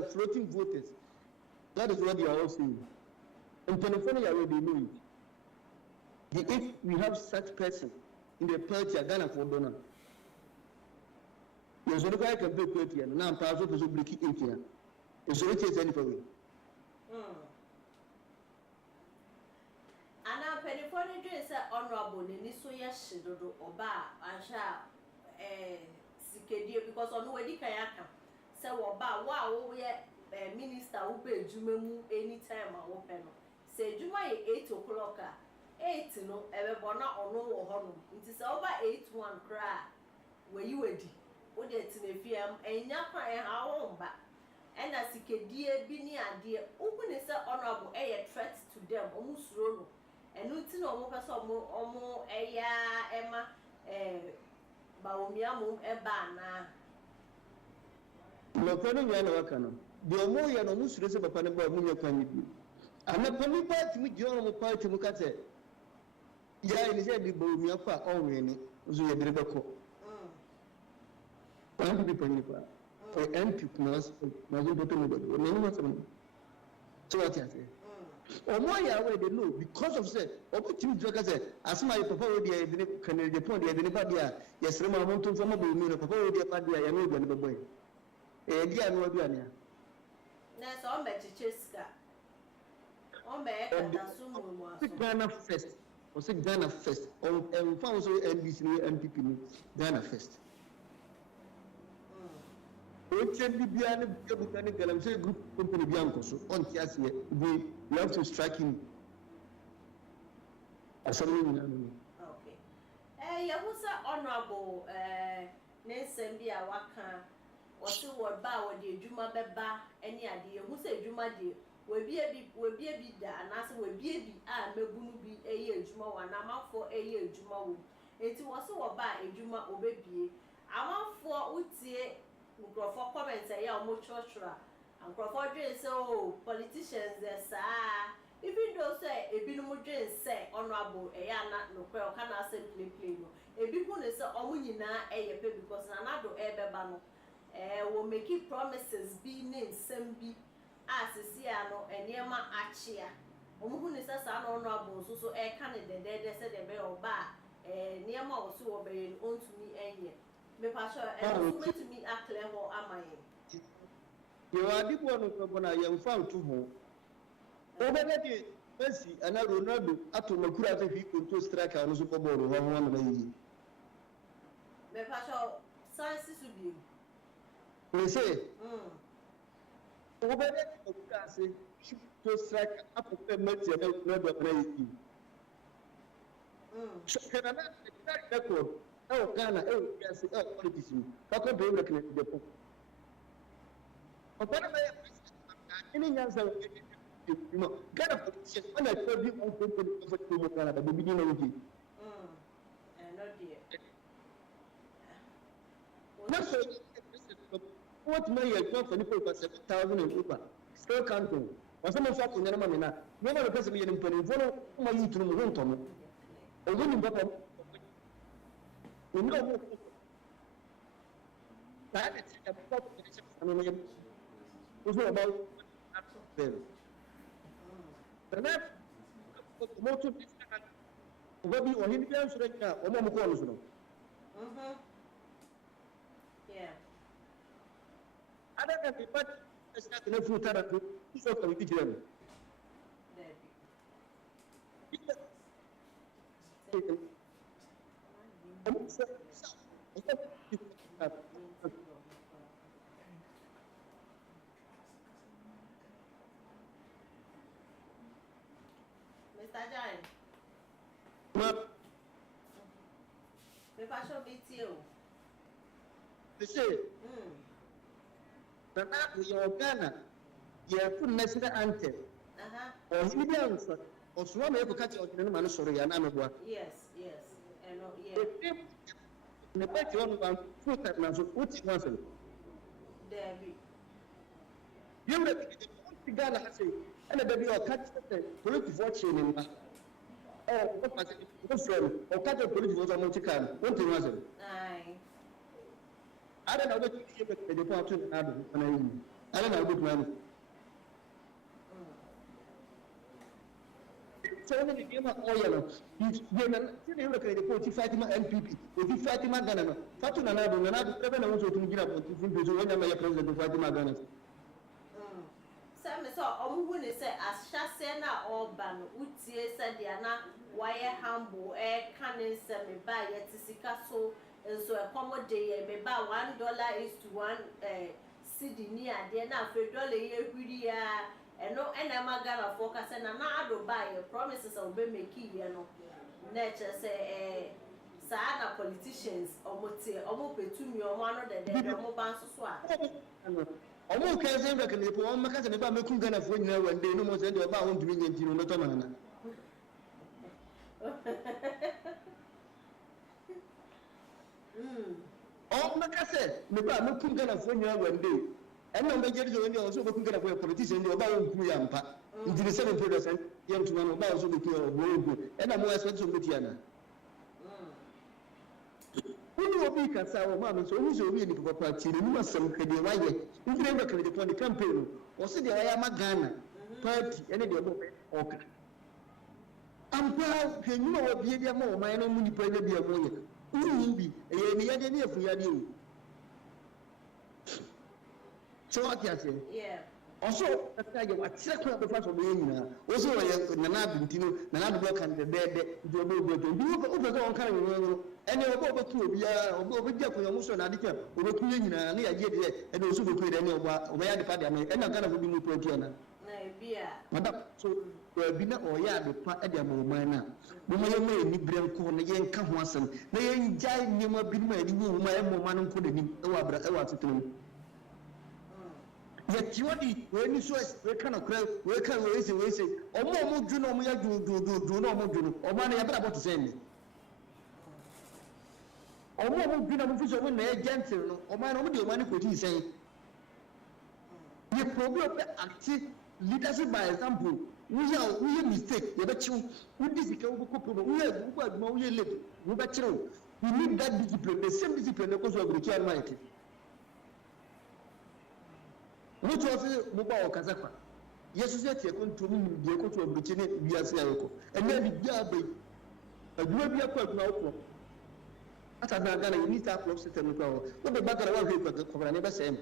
floating voters that is what you are all saying in California you already know it If we have such person in the party, Ghana for donor. There's only guy can be party and now pass up to break it here. It's already anyway. Ana penifo ni dwe se honorable ni so ye hyedodo oba ansha sikedie because ono wedi kan aka se wo ba wo ye minister wo be adwuma mu anytime a wo pe no se adwuma ye 8 o'clock 8 no ebe bona ono wo ho no nti se oba 81 kra we wedi wo de tinefiem enya kwan ha wo mba ena sikedie bi ni ade ogu ni se honorable threat to them omusuro no enu ti no mo pese omo eya ema ba omia mo eba na no pano nya na waka no de omo ya no musuro se papa ne ba mu nya kwan bi ana pani party mu je omo party mu kate ya ni se di ba omia fa onwe ni zo ye dire beko pan bi pani pa MP plus na zo to me do no no so what you say omo ya we dey know because of say opportunity drug say asma your papa we dey dey can dey pon dey ba dia yesre ma mo to fama bo mi no papa we dey pa dia ya no do ne boy dia no do ania na so on be chicheska on be kata sumu mo aso Ghana first o say Ghana first on fa so NDC ni MPP ni Ghana first Bibia and Galamsey group company Bianco on Tiasia, we have to strike him. Okay. Yahusa honorable Nelson Bia Waka or so what bow the Juma Beba any idea who say Juma dear will be a bit and as will be a Mebunu be a year Juma one amount for a year Juma. It was so about a Juma or baby. I want for Utie. For comments say ya mo churchra and Crawford say oh politicians there sir even though say ebi no mo dwen say honorable ya na no kwe o kana say play no ebi hu ne say omo nyina ye pe because na do beba no wo make promises be name sem bi asisi ano eniema achia omo hu ne say sa na honorable so kan de say de be oba niema wo so wo be ontumi enye me pastor and to me a clear ho amaye you are the one who na yam found to ho obede Messi and Ronaldo ato makura fe fi konto striker no so for ball ho ho na yi me pastor science su bi me say obede makura se to striker ato fe Messi na Ronaldo na yi so kana na record Ghana, yes, politics. Kako do make the point. Open my any answer, you know, Ghana politicians, when I told you, I'm going to Canada, the beginning of it. And not dear. Not so, what may I talk for the paper 7,000 in Uber? Still counting. Was some of that in Yamamina? Never a person in Penny, follow my youth room, won't come. Or when you we know that it's a population about them. The next motor is Bobby or Indians right now, or Momo. Yeah. Other than the part is not enough to therapy, it's not going to be them. Mr. John. Me passion beat you. They say, the map of your Ghana, you have put national anthem. Or Indians, or Swami ever catch out in the man, sorry, and I'm a yes. And yeah. The party on foot at Nazo, which was it? Debbie. You know, the Ghana has a and a baby or catch the political fortune in oh, what was it? Or catch a political Montican. What was it? Aye. I don't know what you give it the department. I don't know what man. So when the game oil, you look at the 45 MPP, 45 Magana, Fatuna, and I also to get up when I'm a president of Fatima Ghana. Some saw who say as Shasena or Ban, Utie said Diana, wire humble, cannon send me buy yet to Sikaso, and so accommodate me buy $1 is to one city near the now for $1 and no and I'm gonna focus and I don't buy promises of be making you know. Nature say Sana politicians almost to me or one of the mobile swap. Omo kan say make ne po on maka se me ba mekun Ghana fo nyina wande no mo se de ba won dumi nyenti no to manana on maka se me ba mekun Ghana fo nyina wande en no be jeri so ni o so mekun Ghana fo politician de ba won ku ya mpa ndiri 7% yem tuma no ba so be ku o bo en na mo expect so be tiana Who will be Kasa or Mamma? So who's a really good party? You must some credit. Why? You never credit for the campaign. Or say I am a Ghana party, any day. Okay. I'm proud. You know what? Be a more. My own money play be a money. Who will be a year for your. So what you say? Yeah. Also, what's the question of the first of the year? Also, Nana Bintino, Nana Block and the bed, you over on carrying any of over to be over Jacob and Adika, over Queen and the idea, and also we played any of where the party and I'm going to be new protein. Madam, so Bina or Yard, the part at the moment. Woman may be brand corn again, come once and they enjoy never been made, you my man couldn't be yet you when you saw we kind of crowd, we can raise it, we say, or more do no more do no more do, or money about to send me. Or more do no more when they're gentle, or my own money could he say. You problem active leadership by example. We are mistake, you bet you, with this couple, we have more live, we bet you. We need that discipline, the same discipline because of the Almighty. Which was mobile Kazakwa. Yes, you said you're going to mean the echo to a Britannic Biasiaco, and then the Yabe. A good year quite now. As I'm not going to need that close system. What the back of our paper for never same.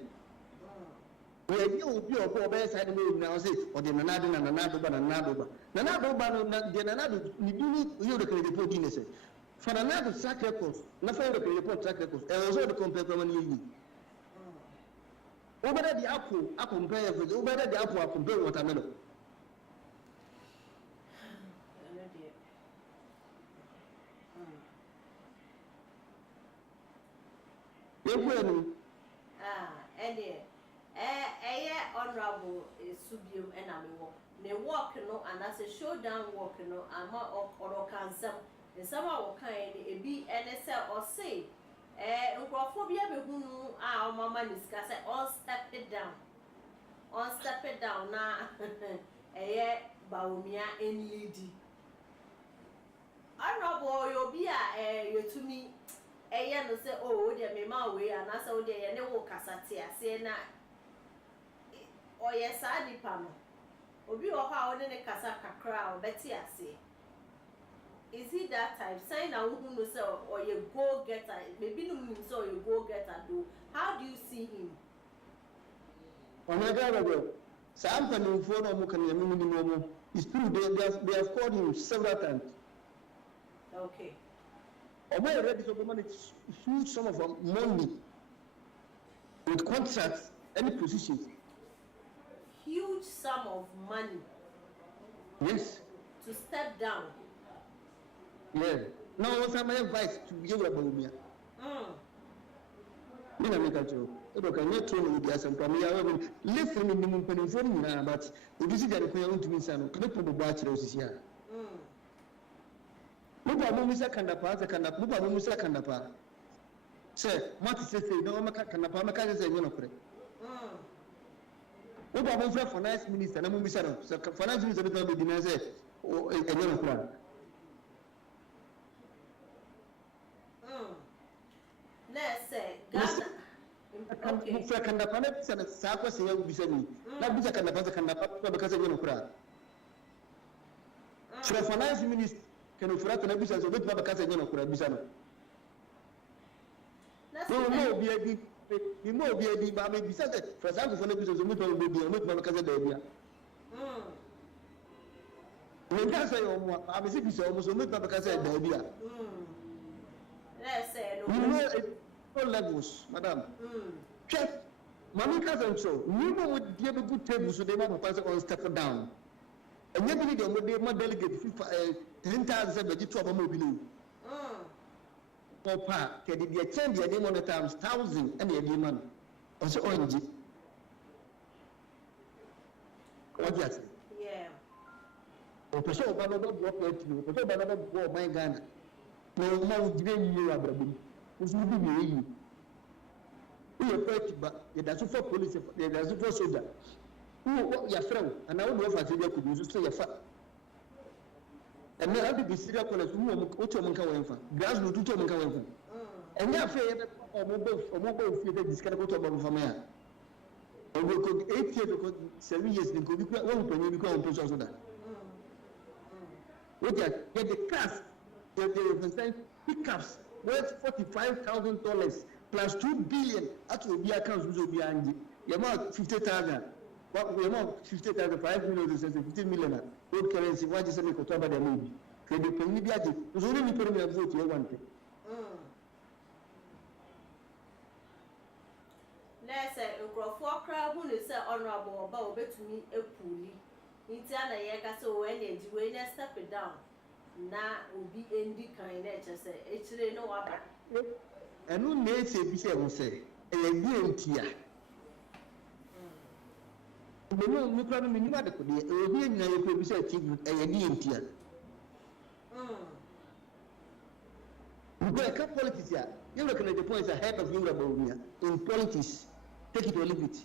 Where you will be a poor bear side now, say, or the Nanado and Nanado and Nanado. Nanado, the Nanado, you look at the Podinese. For another track records, nothing to report track records, and also the compare. Over the apple, I compare with over the apple, I compare watermelon. Honorable Subium and Amiwo. They walk no, and as a showdown walk no, I'm or cancer. And somehow kind a be NSL or say. Uncrophobia be who our mamma discuss it all step it down. On step it down now. Baumia and lady. Honorable, you'll be you to me. No say, oh, dear, me my way, and I saw there, and they walk as a tear, say, na. Or yes, I depend. Obi or how then a casaka crowd, Betty, I say. Is he that type? Sign out who knows or you go getter. Maybe no means so you go getter do. How do you see him? On my God, some can phone or can you minimum? It's true, they have called him several times. Okay. Or my already so money, huge sum of money with contracts, any positions. Huge sum of money. Yes. To step down. Yeah. Now, what's my advice to you about me? Me na make a joke. Ebo kan yet tell me the asem from me. Live from me mun phone na, but obi si gari ko ya ntumi sanu. Kebe po bo ba kire osisi ya. Mo ba mo misa kandapa, mo ba mo misa kandapa. Say, mati say no maka kandapa, maka say nyo nokure. Mo ba mo fra finance minister na mo misa no. So finance minister be di na say o enyo nokura. Let's say Ghana. Okay. Mufra kandapa na bisa na sakwa se ya ubisa ni. Na bisa kandapa ba ka say nyo nokura. the finance minister can offer to Nabisa so bit Baba Casa no Kurabisano. No, be a more be a deep, I may be said, for example, for Nabisa, so mutual will be a mutual Casa de Casa, I'm a city, so almost a mutual Casa de Let's say, no levels, madam. Check. Mammy cousin, so you know what you have a good table, so they want to pass on step down. And you believe them, they might delegate 10,000 mobile. Papa, can it be a change your name on the times 1,000 and a demand? Also, orange. What you say? Yeah. Or to show another walk with you, to show another walk, my gun. No more dream you are, brother. Who's will be me? We are pretty, but it doesn't for police, it doesn't for soldier. Who your friend, and I would know if I could use to your fat. And now I be serious college, who are Otumfour, grass will do Otumfour. And now, or mobile theater, this kind of Otumfour. And we could 8 years because 7 years, then could be quite one when you become a person. What get the cast, they represent pickups worth $45,000 plus $2 billion. Actually, be accounts will be angry. The amount 50,000. What we amount 50,000, 5 million, 15 million. Old currency, why just make a top of the movie? Credit can be added. Was only putting a vote you want. Let's say a crowd who is honorable about bet to me a pulley. Intiana Yaga so when you step it down. Now will be any kind of just say, it's no other. And who may say, be say, a year here. The no problem in the could be a year now you could be said, a year here. Because politics here, you're looking at the points ahead of you about me in politics. Take it or leave it.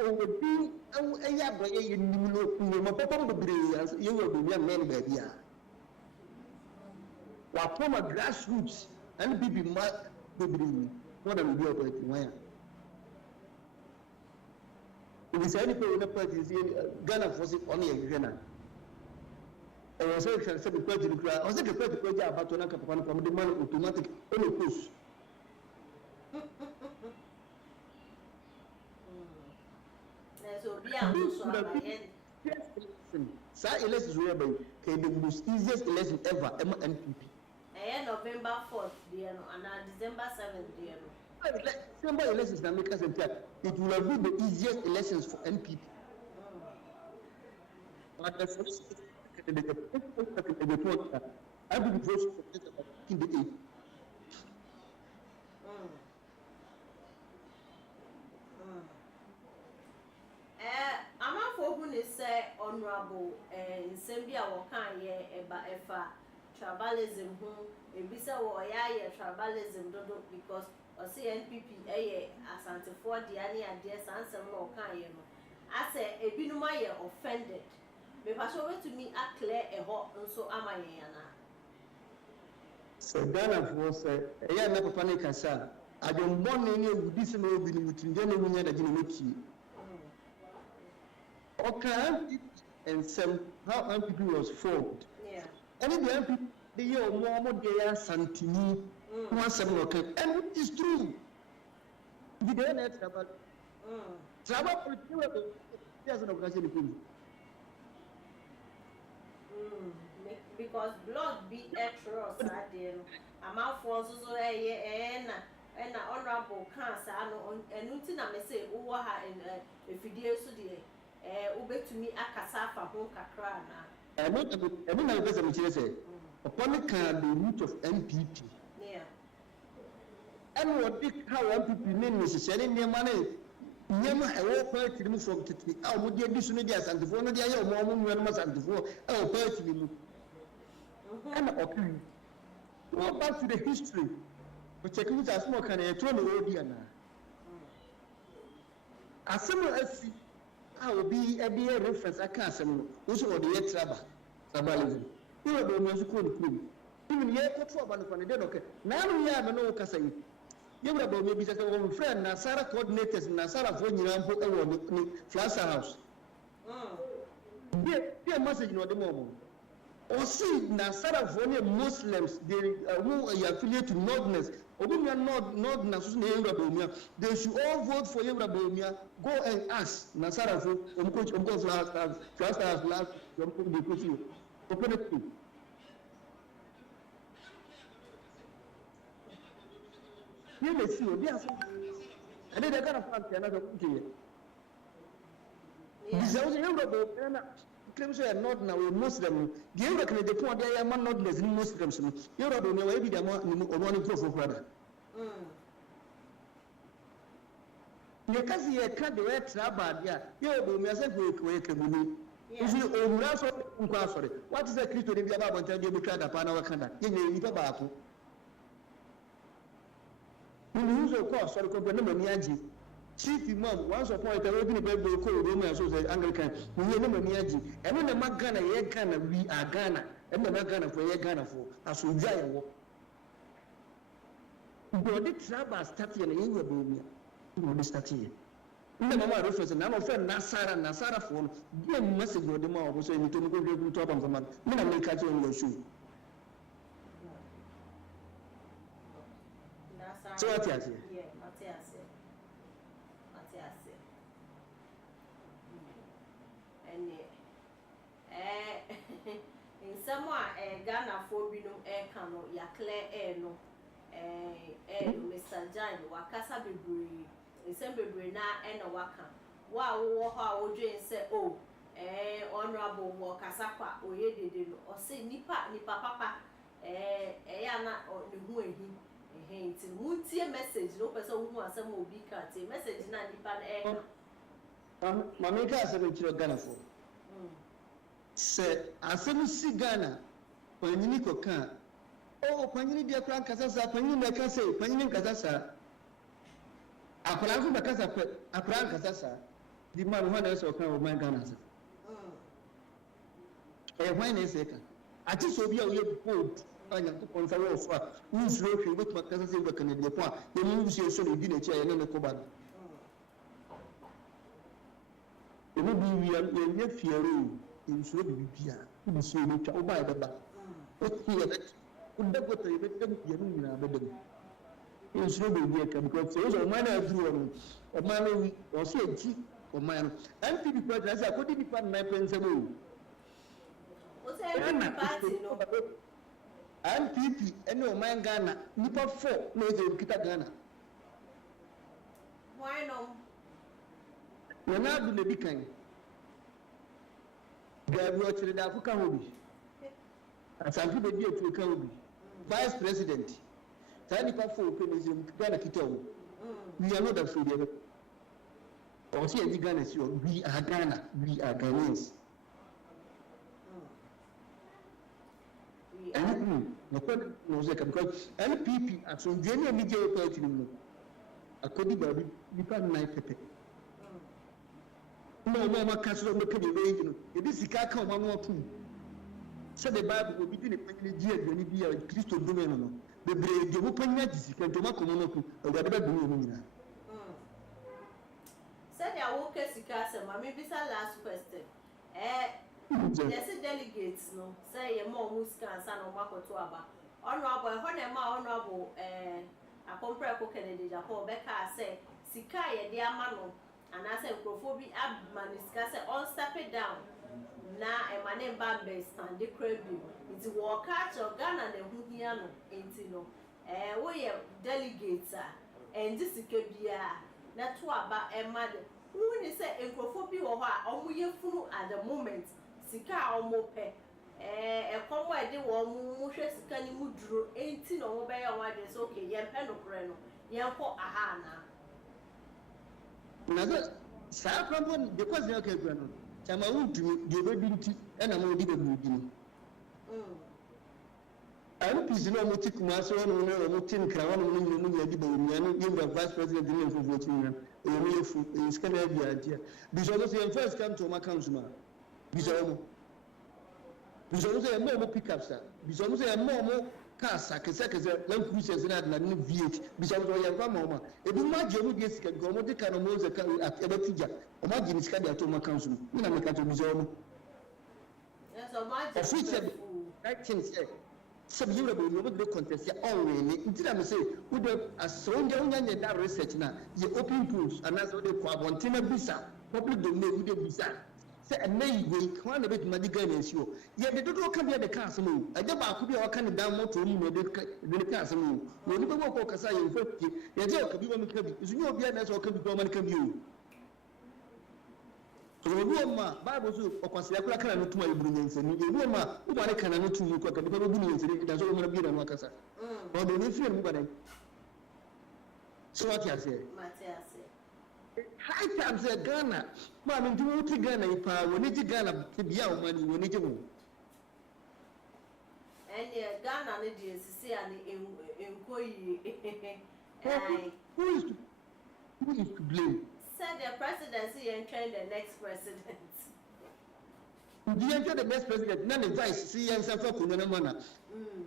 Over being a yabba, you know, Papa Brilliance, you will be young men, baby. While from a grassroots and be mad, the bring what I will be operating. Where if it's any people in the party, Ghana was it only a Ghana. I was saying, I said, the question, I was saying, the question about to knock upon from the man automatic only push. So be a Sir, election is whereby the most easiest election ever, MNPP. November 4th, and December 7th, December elections na make us entire. It will have been the easiest elections for NPP. But the first, I will be first in the 8th. I'm not for who is honorable and Sambia or can ye about tribalism who a bisa or ya tribalism dodo because or say NPP Asante for Diani and dear Sansa or can ye. I say a binuma offended. Me pass over to me a clear a hot and so am I yana. So Ghana was a never panic as I don't want any of this and over between the women that you make. Okay, and some how NPP was formed. Yeah. And in the NPP, the year more they are Santini, once and it is true. We don't have travel. Travel for there's an organization. Because blood be extra, I'm out for so and honorable cancer, and nothing I may say, over her and if you dare so dear. Ube to me a cassava home cacrana. I don't know if I'm say, upon the card, the root of NPP. Yeah. And what big how NPP name necessarily near money. Never a war party from Titi. I would be additional ideas and the phone of the other woman when I was at the phone. Oh, party. And okay. Go back to the history. But check out as more can I turn the road here now. As similar as I will be a dear reference. I can't say, who's all the tribalism. You are the most cool. Even yet, what's up on the dead? Okay. Now we have no Casay. You will be maybe a friend, Nasara coordinators, Nasara for Nirampo, Flasher House. They a message no the mom. Or see Nasara Muslims, they who are affiliated to Northerners, or who are not they should all vote for Yebrabomia. Go and ask Nasara last open it. You may see, yes, and then they're going to find another country. This is Yebrabomia. Claims are not now a Muslim. The European the point they are not Muslims. Europe may be the one for brother. Because he can't do it, Rabad, you may say, what is the Christian in the Bible until you become a Panawakanda? You may leave a babu. You use of course, or Copenhagen. Chief Imam once upon a time open the Bible code Roman so the Anglican we hear them Niaji and when the Magana ye Ghana we are Ghana and the Magana for ye Ghana for as we die war. But the trouble started in England be started. The mama reference and I'm a friend Nasara phone give message of the mom so you to go to top of the man. Me make catch on your shoe. So what you say? Yeah, Matthias. And in someone Ghana for Binum air cano, ya clear air no, Mr. John, Wakasa Bibri, in some Bibri na and a waka. Wow, how would you say, oh, honorable Wakasapa, or ye did, or say Nipa Papa, Ayana or the Hui. It's a message, no person who wants some will be cut. A message in Nipan air. Mamma has a Ghana for. Say, as soon as see Ghana, when you Nico can. Oh, when you need a crank Casasa, when you make us say, when you Casasa. A crank Casasa, a crank Casasa. The man who has a crown of my Ghana. A wine is second. I just saw you boat. On fire of who's looking with my cousin in the Canadian part. The news is so in a chair and a coban. It will be your fear in Slovenia. You will see me to buy the back. What here that would never tell you that you are better. In Slovenia, because those are minor drew or man or see a cheap or man. And people because I couldn't depend my pencil. What's happening? And people, and no man Ghana, Nipa 4, no, they get Ghana. Why no? We're not doing the big kind. They are watching the Africa hobby. And some people do it to Kabi. Vice President. Nipa 4 is in Ghana Kito. We are not afraid. Or see any Ghana, we are Ghana, we are Ghanaians. Because NPP at some junior media party, according to the night pepe. No, my castle look at the way, if this is Kaka 1 or 2. So the Bible will be in a year when it be a Christo Domino. The brave, the open magic, and tobacco monocle, or whatever do. Said I woke as a castle, maybe last question. Yes, delegates no say a more Muscan son of Marco Tuaba. Honorable, honorable, a compare Kennedy, Japo Becca say, Sikaya, dear Mano, and I said, Crophobi Abman is cast all step it down. Now, a man named Bambe stand the crab. It's war catch or Ghana and Hugiano, ain't you know? We have delegates, and this is Kabia, not to about a mother. Who is a Crophobi or we full at the moment. Sika omope komo ede wo mu hwe sika ni muduro enti no wo be ya wa de so okay ye pe no kre no ye ko aha na na sa problem because they okay no chama wudu de be dinti e na mo di be mu bi I'm busy no mo Kumasi no no mo tin kra no no no di be mu no you vice president ni for voting na e me fu e scanner bi adia because so first come to my council Bisomo say more pickups, Bisomo say more cars, kese land cruisers na new V8. Bisomo ya mama. Ebi ma jemu bi esika go mo de kan mo ze kan at ebatija. O ma jini sika de atoma council. Ni na me ka to Bisomo. official right thing say some you will no be contest ya already until I say we do as so nya that research na the open pools and as they kwa bontina bisa public domain we dey bisa say a may we kan bit madiga na nsio ye de dodo ka bia de ka asem o aje ba ko bia o ka ne dan moto mu de ka asem o no ni be ko kasa ye mfati ye je o ka bi ba mi ka bi isu ni obi na so o ka bi ko man ka bi o Roma, Bible so okwasi akula kana no tuma iburu nyansani. Roma, wo ba ne kana no tumu kwa kadipa bo bunu nyansani da so mo na bi na no akasa. O do ne fi mu ba dai. So what you say? Matiase. High time say Ghana. Ma me ndi wo ti Ghana ipa wo ne ji Ghana te bia o mani wo ne ji wo. And Ghana ne di sisi ani enkoyi. Who is to blame? Said the presidency and train the next president. The best president, none of vice, see, and some folk in the manner.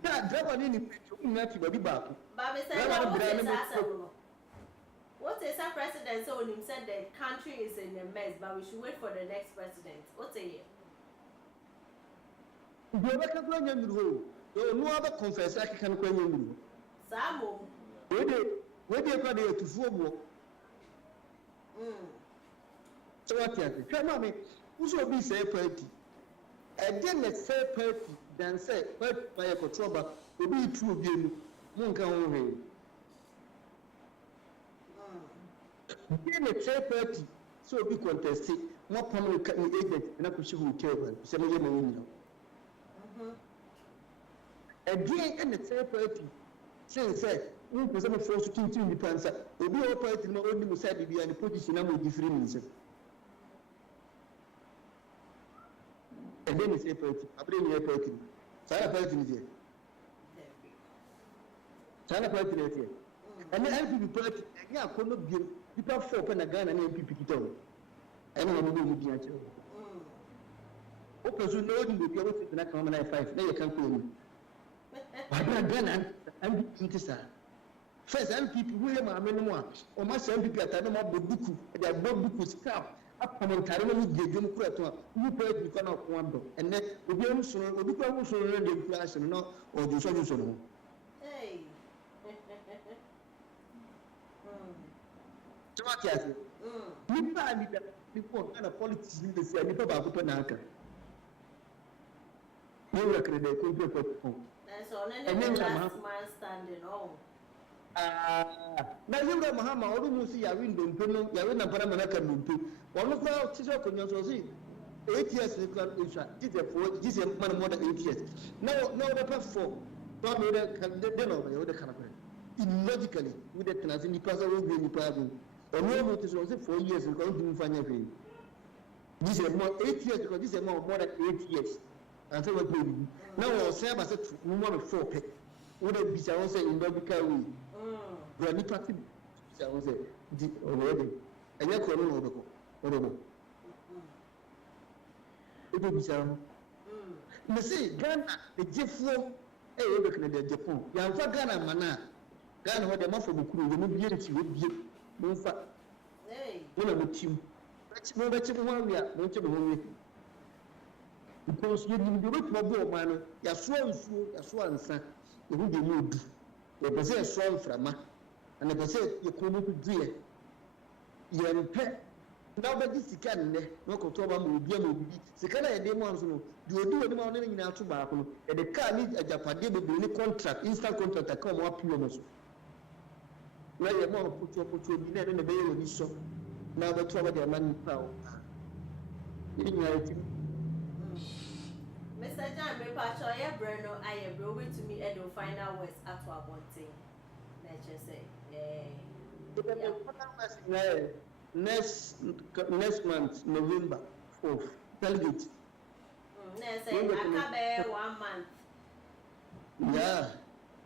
That driver in the body back. Bobby said, what is our president told him said the country is in a mess, but we should wait for the next president. What's a year? You never can no other confess I can call you. Samo. Where they got there to form. So what you come on me, who should be say party? And then let's say party, then say, but by a control, will be true of you, Monka over. Then let's say party, so be contested, more permanent cutting agent, and I could show you tell some of them. Again, and let's say party, since said, we present force to continue the answer. We be operating more only we said be and position am different. And then it's a party. I bring you a party. Sana party is here. Sana party is here. And then LPP party. Yeah, could not give people for Panagan and MPP Kito. And I'm going to be at you. Open so no one will be able to connect on 5. Now you can't call me. Why not Ghana and Intesa? First, and people who are many or my son people at the Bobuku, they are Bobuku scalp, up on Tarama, give them credit, you pay the corner of one, and then we be also the class and not or the solution. Hey, so what you say? You before kind of politics in the same about Panaka. You reckon they could be put home. That's all, and then last man standing on. Na yimra mahama oru musi ya window mpeno ya wina para manaka numpe wonu kwa tiso konyo so si 8 years ni kwa insha this man more than 8 years now the past 4 don't know that they know the kana kwa illogically with the transit ni pasa wo bi ni pa go onu mo tiso so 4 years ko ndum fanya fe this is more 8 years because this is more than 8 years and so what baby now we say about no more 4 pe wo dey bi say say in biblical way Granny party, I was already. And you're calling over. It will be so. You see, Ghana, the Jeffro, looking at the Agyapong. You have Ghana, Mana. Ghana, what the mouth of the crew, the mobility would be no fat. One of the team. That's no better one we are, not to be because you need to look for man, you're sworn, son. You will be moved. The person is strong from and the person you couldn't do it. You are pet. Nobody can no control will be a movie. Second, a demon, you do a demon in our tobacco, and the car needs a Japanese contract, instant contract that come up almost. Where you want to put your dinner in the bay of this shop. Now the trouble their money power. Mr. John, me pacho ya Breno, I am brought to me at the final words at our body. Let's just say, next month, November 4th, delegate. Next, I come there 1 month. Yeah,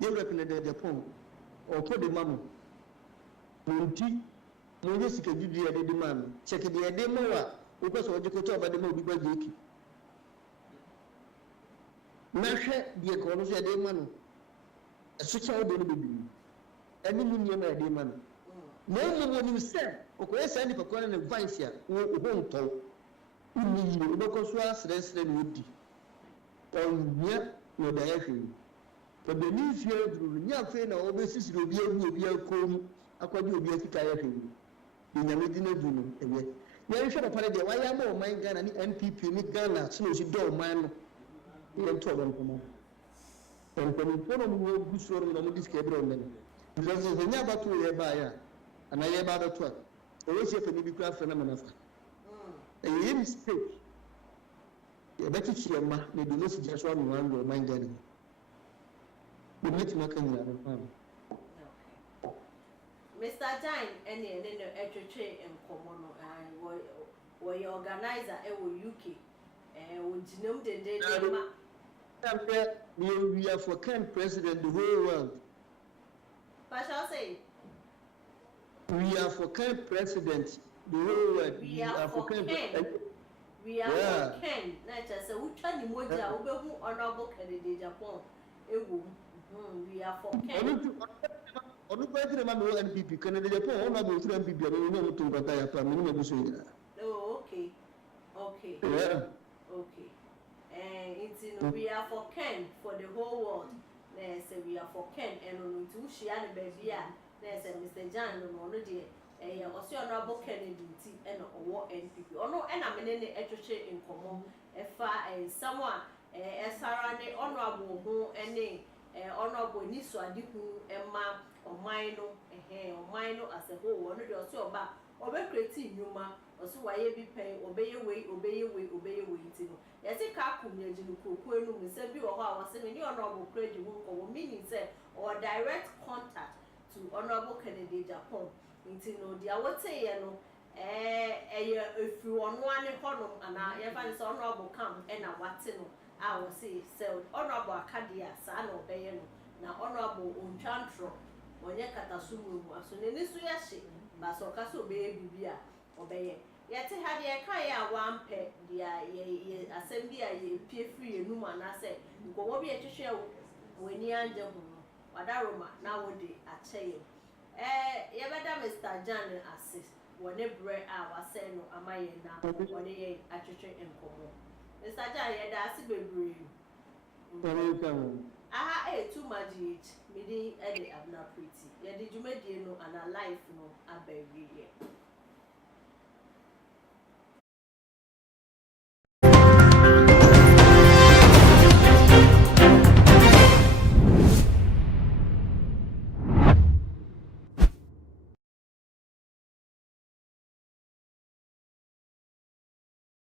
you reckon the Agyapong or put the mamma. Munti, Munisi can do the demand. Check the demo, because what you could talk about the movie by Jake. Nasha, the economy a demon. A switch out the baby. Any million a demon. No one you said, okay, send for calling a vice here, who won't talk. You because was less than woody. ɔnyɛ na ɔda yɛ hwee but the new fear duru nya afei na ɔbɛsisi obi agu obi akɔm akɔgye obi akita yɛ hwee de nyame di na du no ɛyɛ yɛnhwɛ papa no deɛ wayɛ ama ɔman Ghana ne NPP ne Ghana so na ɔsi dɔ ɔman no yɛ ntɔ ɔbɛ nkɔmɔ mpanyinfoɔ na ɔmo gu soro no na ɔmo di sika ebere ɔmo no because sɛ nyɛ abato yɛ baayɛ a anaa yɛ ba abɛto a ɔwɔ si epa nibi kura afɛ na mɛ nafa ɛyɛ mistake yɛbɛkyekyere ɛma na ebi n'osi gya so ano ano ɔman Ghana ebi n'etuma ka nyina no paa. Mr. Jane ɛne no ɛtwetwe nkɔmɔ no wɔyɛ organizer ɛwɔ UK wɔgyina mu dendenden ma. We are for current president the whole world. What shall I say? We are for current president the whole world. We are for Ken. We are for Ken. Not just a Uchani Moja, who honorable candidate Agyapong. We are for Ken. On the president of NPP, candidate Agyapong, honorable through NPP, and we know to retire from minimum. Oh, okay. Okay. Yeah. Okay. And we are for Ken for the whole world. They say we are for Ken and on to Shiani baby. They say Mr. John no dear. Also honorable Kennedy and or NPP. Or no, and I'm in the education in common. If someone Sarah honorable who any honorable Niswadi who Emma or Mino or Mino as a whole one of your so back or be creating Numa. Also, why you be paying, obey your way, yes, a car could be a said you or was any honorable credit or meaning said or direct contact to honorable candidate Agyapong. Into no, dear, what say, if you want one economy and I find it's honorable come and I want to know, I will say, so honorable Acadia, son or Bayano, now honorable Unchantro, when you cut a sumu, as soon as you are shit, but so castle baby. Obey. Yet had ye kaya one pet, the assembly a peer free and woman. I said, you go be a share when you are Wadaroma nowadays at Chayo. Yabada Mr. Jan assist whenever I was saying, no, am I now? When ye at your in common. Mr. Jan, that's a baby. I too much meeting Eddie Abna pretty. Yet did you make you know and a life no a baby?